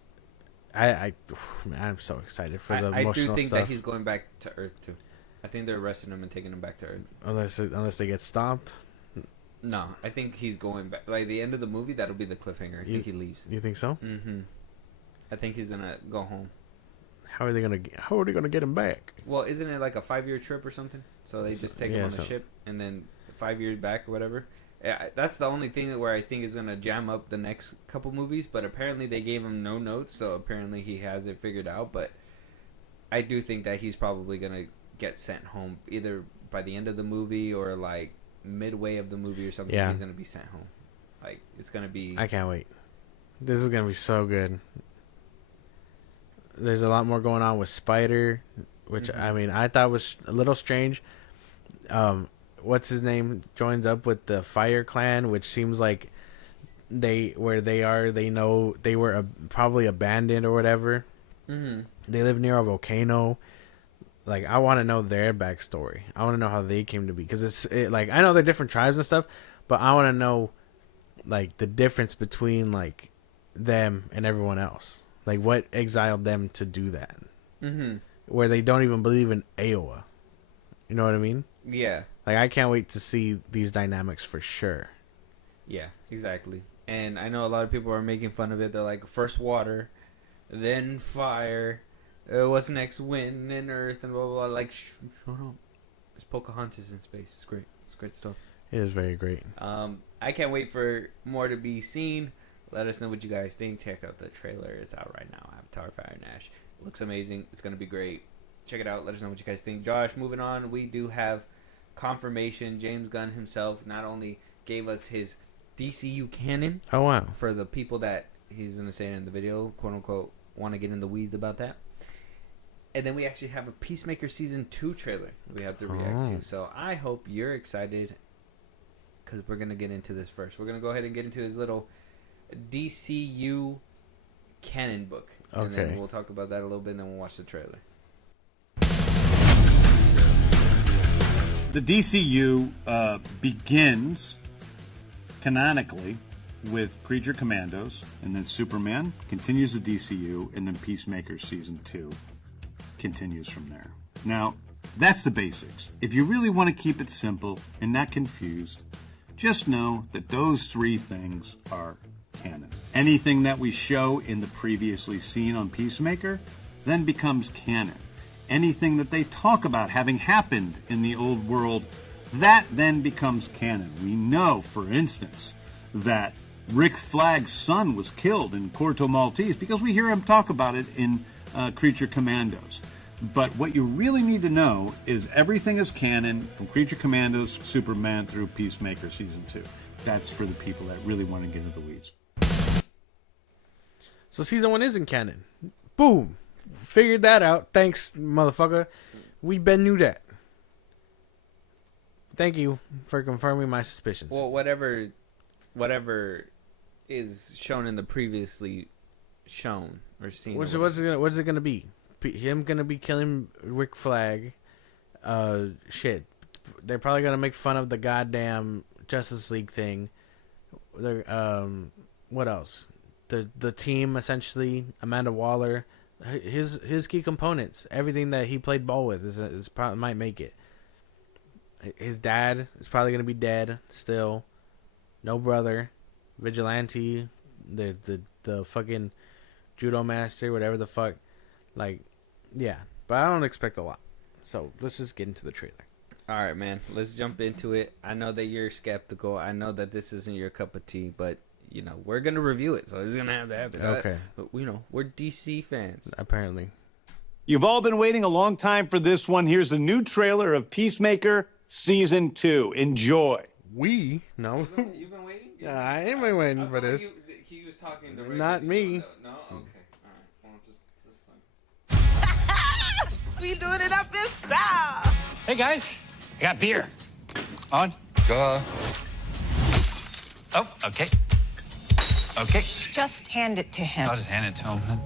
I'm so excited for the emotional stuff. I do think that he's going back to Earth too. I think they're arresting him and taking him back to Earth. Unless they get stopped. No, I think he's going back. Like the end of the movie, that'll be the cliffhanger. I think he leaves. You think so? Mm-hmm. I think he's gonna go home. How are they gonna get him back? Well, isn't it like a 5-year trip or something? So they just take him on the ship and then 5 years back or whatever. Yeah, that's the only thing where I think is gonna jam up the next couple movies. But apparently they gave him no notes, so apparently he has it figured out. But I do think that he's probably gonna get sent home either by the end of the movie or like midway of the movie or something. He's gonna be sent home. Like it's gonna be. I can't wait. This is gonna be so good. There's a lot more going on with Spider, which I mean I thought was a little strange. What's his name joins up with the Fire Clan, which seems like they know they were probably abandoned or whatever. They live near a volcano. Like I want to know their backstory. I want to know how they came to be, because like I know they're different tribes and stuff, but I want to know like the difference between like them and everyone else. Like what exiled them to do that, where they don't even believe in Iowa. You know what I mean? Yeah. Like I can't wait to see these dynamics for sure. Yeah, exactly. And I know a lot of people are making fun of it. They're like, first water, then fire. What's next? Wind and earth and blah blah blah. Like, shut up. It's Pocahontas in space. It's great. It's great stuff. It is very great. I can't wait for more to be seen. Let us know what you guys think. Check out the trailer. It's out right now. Avatar: Fire and Ash. It looks amazing. It's gonna be great. Check it out. Let us know what you guys think. Josh, moving on. We do have confirmation. James Gunn himself not only gave us his DCU canon. Oh wow! For the people that he's gonna say it in the video, quote unquote, want to get in the weeds about that. And then we actually have a Peacemaker Season 2 trailer we have to react to. So I hope you're excited, because we're going to get into this first. We're going to go ahead and get into his little DCU canon book. And then we'll talk about that a little bit, and then we'll watch the trailer. The DCU begins canonically with Creature Commandos, and then Superman continues the DCU, and then Peacemaker Season 2 continues from there. Now, that's the basics. If you really want to keep it simple and not confused, just know that those three things are canon. Anything that we show in the previously seen on Peacemaker then becomes canon. Anything that they talk about having happened in the old world, that then becomes canon. We know, for instance, that Rick Flag's son was killed in Corto Maltese because we hear him talk about it in Creature Commandos. But what you really need to know is everything is canon from Creature Commandos, Superman, through Peacemaker Season 2. That's for the people that really want to get into the weeds. So Season 1 isn't canon. Boom. Figured that out. Thanks, motherfucker. We been knew that. Thank you for confirming my suspicions. Well, whatever is shown in the previously shown or seen. What's it gonna be? Him gonna be killing Rick Flag. Shit. They're probably gonna make fun of the goddamn Justice League thing. What else? The team essentially. Amanda Waller. His key components. Everything that he played ball with is probably might make it. His dad is probably gonna be dead still. No brother. Vigilante. The fucking judo master. Whatever the fuck. Like, yeah, but I don't expect a lot. So let's just get into the trailer. All right, man. Let's jump into it. I know that you're skeptical. I know that this isn't your cup of tea, but you know we're gonna review it, so it's gonna have to happen. Okay. But we're DC fans. Apparently. You've all been waiting a long time for this one. Here's the new trailer of Peacemaker Season 2. Enjoy. No. You've been waiting? I ain't been waiting for this. He was talking to Not me. No? Okay. We doing it up in style. Hey, guys. I got beer. On? Duh. Oh, okay. Okay. Just hand it to him. I'll just hand it to him.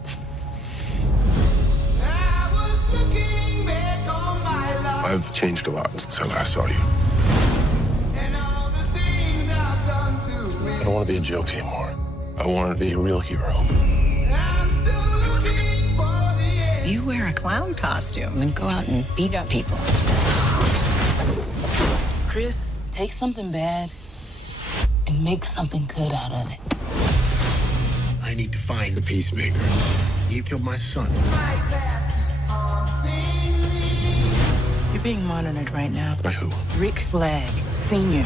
I've changed a lot since I last saw you. I don't want to be a joke anymore. I want to be a real hero. You wear a clown costume and go out and beat up people. Chris, take something bad and make something good out of it. I need to find the Peacemaker. He killed my son. You're being monitored right now. By who? Rick Flag, Sr.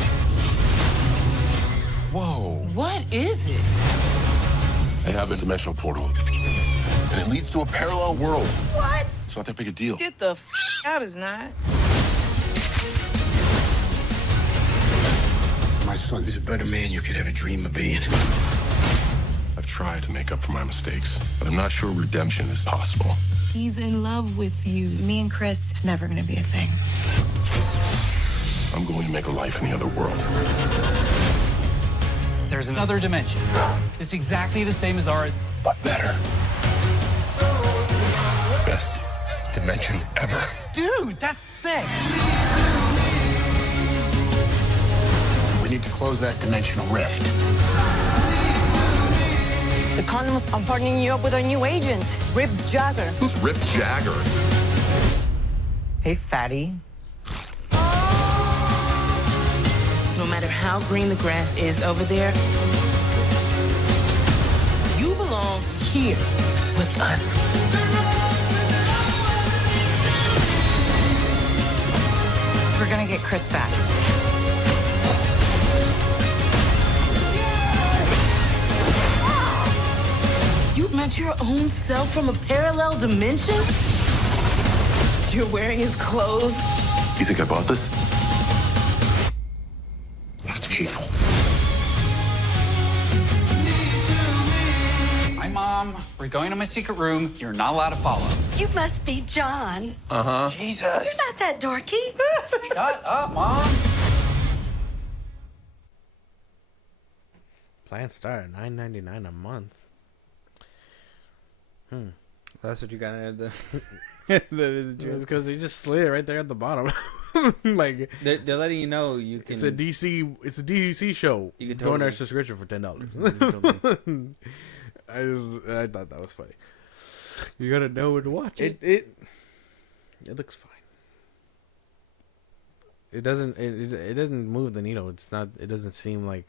Whoa. What is it? I have a dimensional portal. And it leads to a parallel world. What? It's not that big a deal. Get the out, it's not. My son is a better man you could ever dream of being. I've tried to make up for my mistakes, but I'm not sure redemption is possible. He's in love with you. Me and Chris, it's never gonna be a thing. I'm going to make a life in the other world. There's another dimension. It's exactly the same as ours. But better. Best dimension ever. Dude, that's sick. We need to close that dimensional rift. The condoms are partnering you up with our new agent, Rip Jagger. Who's Rip Jagger? Hey, fatty. No matter how green the grass is over there, you belong here with us. We're gonna get Chris back. You met your own self from a parallel dimension? You're wearing his clothes? You think I bought this? That's hateful. Hi, Mom. We're going to my secret room. You're not allowed to follow. You must be John. Uh-huh. Jesus. You're not that dorky. Shut up, Mom. Plan start at $9.99 a month. That's what you got at the. It's because they just slid it right there at the bottom. Like They're letting you know you can. it's a DC show. You can join our totally- subscription for $10. I thought that was funny. You gotta know when to watch it. It looks fine. It doesn't move the needle. It's not. It doesn't seem like.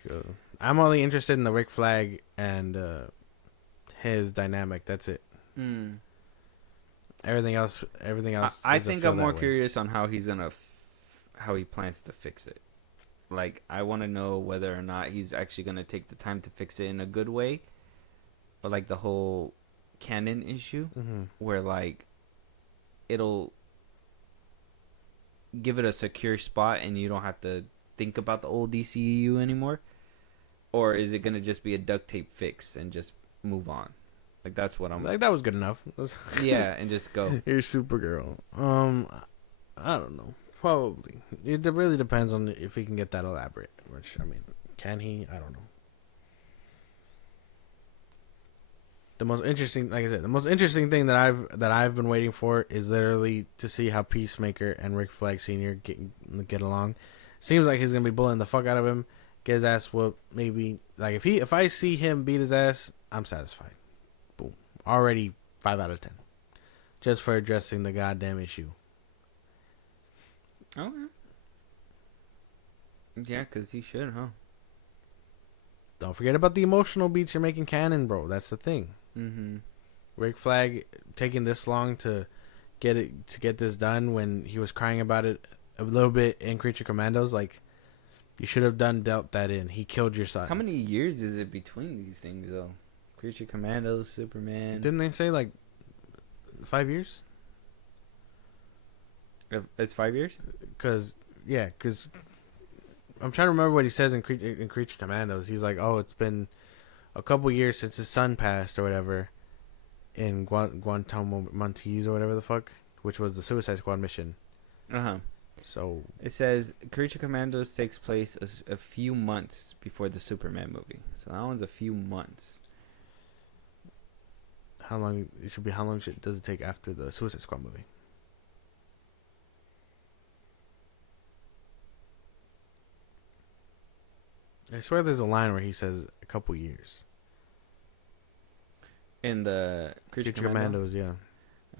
I'm only interested in the Rick Flag and his dynamic. That's it. Mm. Everything else. I doesn't think feel I'm that more way. curious on how he's gonna, how he plans to fix it. Like, I want to know whether or not he's actually gonna take the time to fix it in a good way, or like the whole canon issue, where like it'll give it a secure spot and you don't have to think about the old DCEU anymore, or is it gonna just be a duct tape fix and just move on? Like, that's what I'm Like that was good enough. yeah, and just go. Here's Supergirl. I don't know. Probably. It really depends on if he can get that elaborate. Which, I mean, can he? I don't know. The most interesting, like I said, the most interesting thing that I've been waiting for is literally to see how Peacemaker and Rick Flag Sr. get along. Seems like he's gonna be bullying the fuck out of him, get his ass whooped. Maybe like if I see him beat his ass, I'm satisfied. Boom. Already 5 out of 10. Just for addressing the goddamn issue. Okay. Yeah, because he should, huh? Don't forget about the emotional beats you're making canon, bro. That's the thing. Mm-hmm. Rick Flag taking this long to get this done when he was crying about it a little bit in Creature Commandos. Like, you should have dealt that in. He killed your son. How many years is it between these things, though? Creature Commandos, Superman. Didn't they say like 5 years? It's 5 years? Because I'm trying to remember what he says in Creature Commandos. He's like, oh, it's been a couple years since his son passed or whatever in Guantanamo Montees or whatever the fuck, which was the Suicide Squad mission. So it says Creature Commandos takes place a few months before the Superman movie. So that one's a few months. How long does it take after the Suicide Squad movie? I swear there's a line where he says a couple years. In the Creature Commandos, yeah.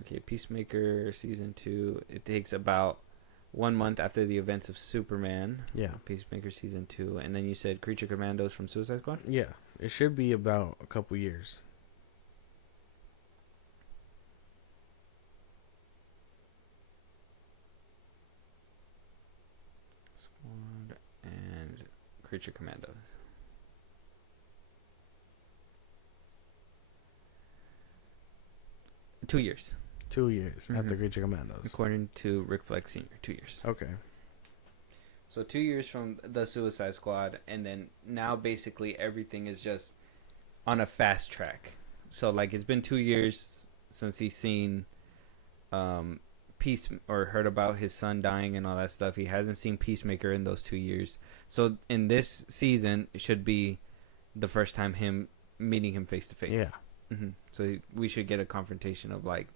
Okay, Peacemaker season 2. It takes about 1 month after the events of Superman. Yeah. Peacemaker season 2. And then you said Creature Commandos from Suicide Squad? Yeah. It should be about a couple years. Squad and Creature Commandos. Two years. 2 years after Creature Commandos. According to Rick Flex Sr., 2 years. Okay. So 2 years from the Suicide Squad, and then now basically everything is just on a fast track. So like it's been 2 years since he's seen Peace or heard about his son dying and all that stuff. He hasn't seen Peacemaker in those 2 years. So in this season, it should be the first time meeting him face to face. Yeah. So we should get a confrontation of like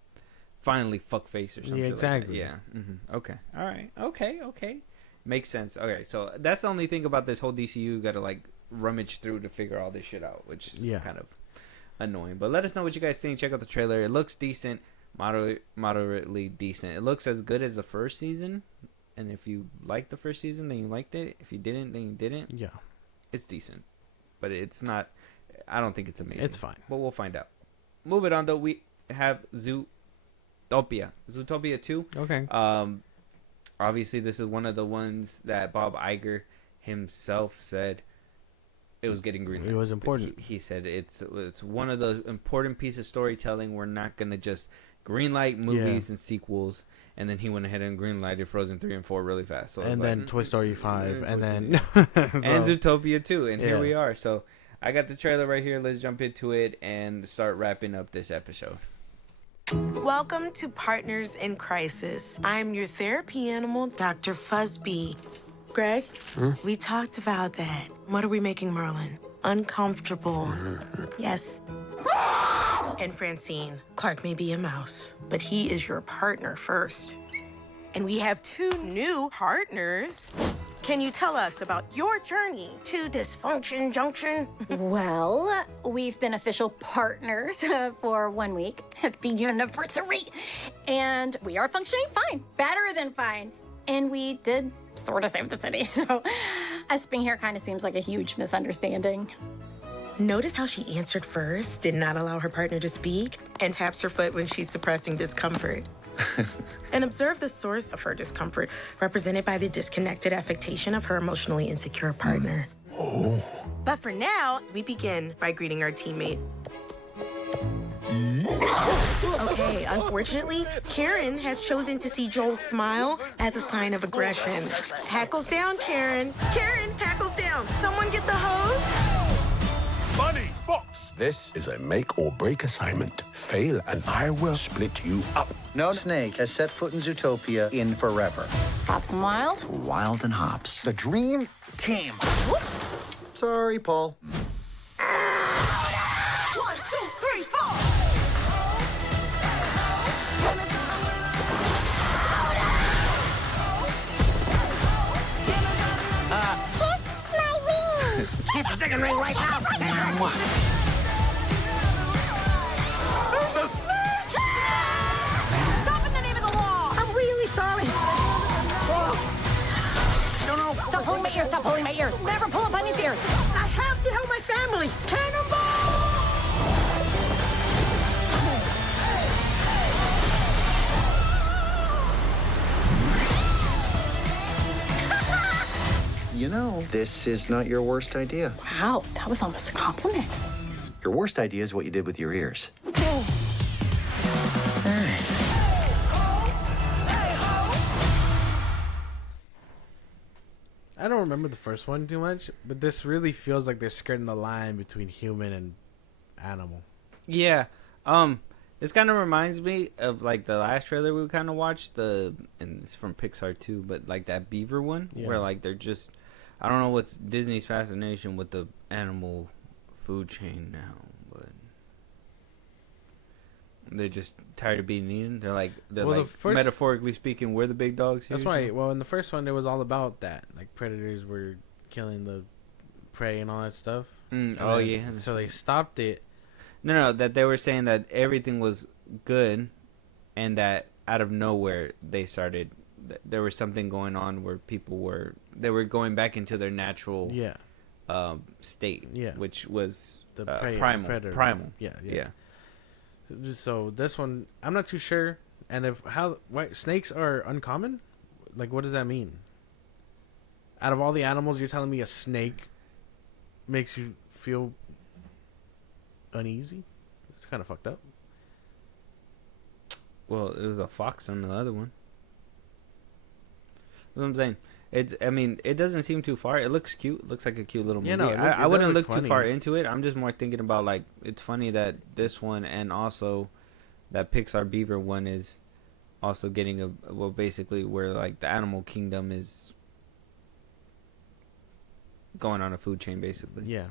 finally fuck face or something. Yeah, exactly. Like that. Okay. All right. Okay. Makes sense. Okay, so that's the only thing about this whole DCU. You got to like rummage through to figure all this shit out, which is kind of annoying. But let us know what you guys think. Check out the trailer. It looks decent, moderately decent. It looks as good as the first season. And if you liked the first season, then you liked it. If you didn't, then you didn't. Yeah, it's decent, but it's not. I don't think it's amazing. It's fine, but we'll find out. Moving on though, we have Zootopia 2. Okay. Obviously, this is one of the ones that Bob Iger himself said it was getting greenlit. It was important. He said it's one of the important pieces of storytelling. We're not gonna just greenlight movies and sequels. And then he went ahead and greenlighted Frozen 3 and 4 really fast. So and then Toy Story 5, and then and Zootopia 2, and here we are. So I got the trailer right here. Let's jump into it and start wrapping up this episode. Welcome to Partners in Crisis. I'm your therapy animal, Dr. Fuzzbee. Greg, we talked about that. What are we making Merlin? Uncomfortable. Yes. And Francine, Clark may be a mouse, but he is your partner first. And we have 2 new partners. Can you tell us about your journey to Dysfunction Junction? Well, we've been official partners for 1 week. Happy anniversary. And we are functioning fine. Better than fine. And we did sort of save the city, so us being here kind of seems like a huge misunderstanding. Notice how she answered first, did not allow her partner to speak, and taps her foot when she's suppressing discomfort. And observe the source of her discomfort, represented by the disconnected affectation of her emotionally insecure partner. Oh. But for now, we begin by greeting our teammate. Okay, unfortunately, Karen has chosen to see Joel's smile as a sign of aggression. Hackles down, Karen. Karen, hackles down. Someone get the hose. Bunny, Fox. This is a make or break assignment. Fail, and I will split you up. No snake has set foot in Zootopia in forever. Hops and Wild? Wild and Hops. The dream team. Whoop. Sorry, Paul. 1, 2, 3, 4. Kiss the second ring right now. Stop in the name of the law. I'm really sorry. No. Stop pulling my ears. Stop pulling my ears. Never pull up on his ears. I have to help my family. Cannonball! You know, this is not your worst idea. Wow, that was almost a compliment. Your worst idea is what you did with your ears. I don't remember the first one too much, but this really feels like they're skirting the line between human and animal. Yeah. This kind of reminds me of like the last trailer we kind of watched, and it's from Pixar too, but like that beaver one where like they're just, I don't know what's Disney's fascination with the animal food chain now, but they're just tired of being eaten. They're like metaphorically speaking, we're the big dogs here. That's right. Well, in the first one, it was all about that. Like predators were killing the prey and all that stuff. So they stopped it. No, that they were saying that everything was good, and that out of nowhere they started. There was something going on where people were going back into their natural state, which was the primal. Yeah. So this one, I'm not too sure. And why snakes are uncommon? Like, what does that mean? Out of all the animals, you're telling me a snake makes you feel uneasy? It's kind of fucked up. Well, it was a fox on the other one. That's what I'm saying. It doesn't seem too far. It looks cute. It looks like a cute little movie. Yeah, no, I wouldn't look too far into it. I'm just more thinking about, like, it's funny that this one and also that Pixar Beaver one is also getting basically where, like, the animal kingdom is going on a food chain, basically. Yeah.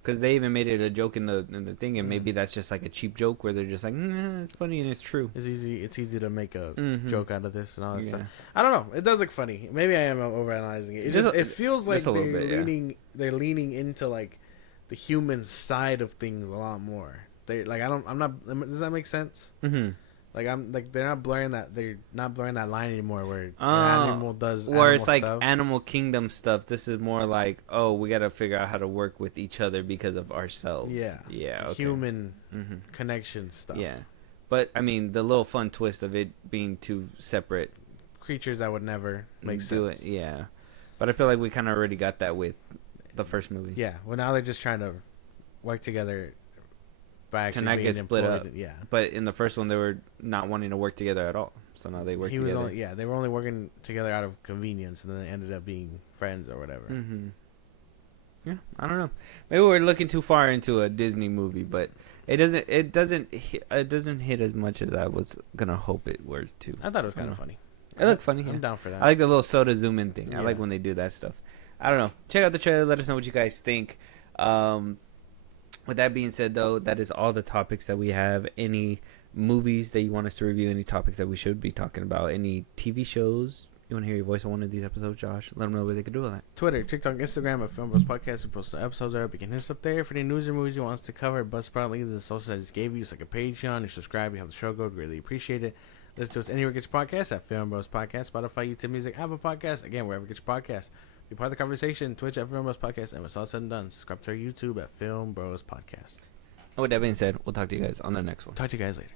Because they even made it a joke in the thing, and maybe that's just like a cheap joke where they're just like, it's funny and it's true. It's easy to make a joke out of this and all that stuff. I don't know. It does look funny. Maybe I am overanalyzing it. It feels like they're leaning into like the human side of things a lot more. Does that make sense? Mm-hmm. They're not blurring that line anymore where animal does where it's like stuff. Animal Kingdom stuff. This is more like, we got to figure out how to work with each other because of ourselves. Okay. Human connection stuff. Yeah, but I mean the little fun twist of it being two separate creatures that would never make sense. Yeah, but I feel like we kind of already got that with the first movie. Yeah, well now they're just trying to work together. To not get split up. Yeah. But in the first one, they were not wanting to work together at all. So now they work together. They were only working together out of convenience, and then they ended up being friends or whatever. Mm-hmm. Yeah, I don't know. Maybe we're looking too far into a Disney movie, but it doesn't hit as much as I was gonna hope it were to. I thought it was kind of funny. It looked funny. I'm down for that. I like the little soda zoom in thing. I like when they do that stuff. I don't know. Check out the trailer. Let us know what you guys think. With that being said, though, that is all the topics that we have. Any movies that you want us to review, any topics that we should be talking about, any TV shows you want to hear your voice on one of these episodes, Josh, let them know where they can do all that. Twitter, TikTok, Instagram at FilmBros Podcast. We post the episodes there. You can hit us up there for any news or movies you want us to cover. Buzzsprout, link to the social I just gave you. It's like a Patreon. You subscribe, you have the show go. Really appreciate it. Listen to us anywhere you get your podcast at FilmBros Podcast, Spotify, YouTube Music, Apple Podcast. Again, wherever you get your podcast. Be part of the conversation. Twitch at FilmBros Podcast. And when it's all said and done, subscribe to our YouTube at FilmBros Podcast. And with that being said, we'll talk to you guys on the next one. Talk to you guys later.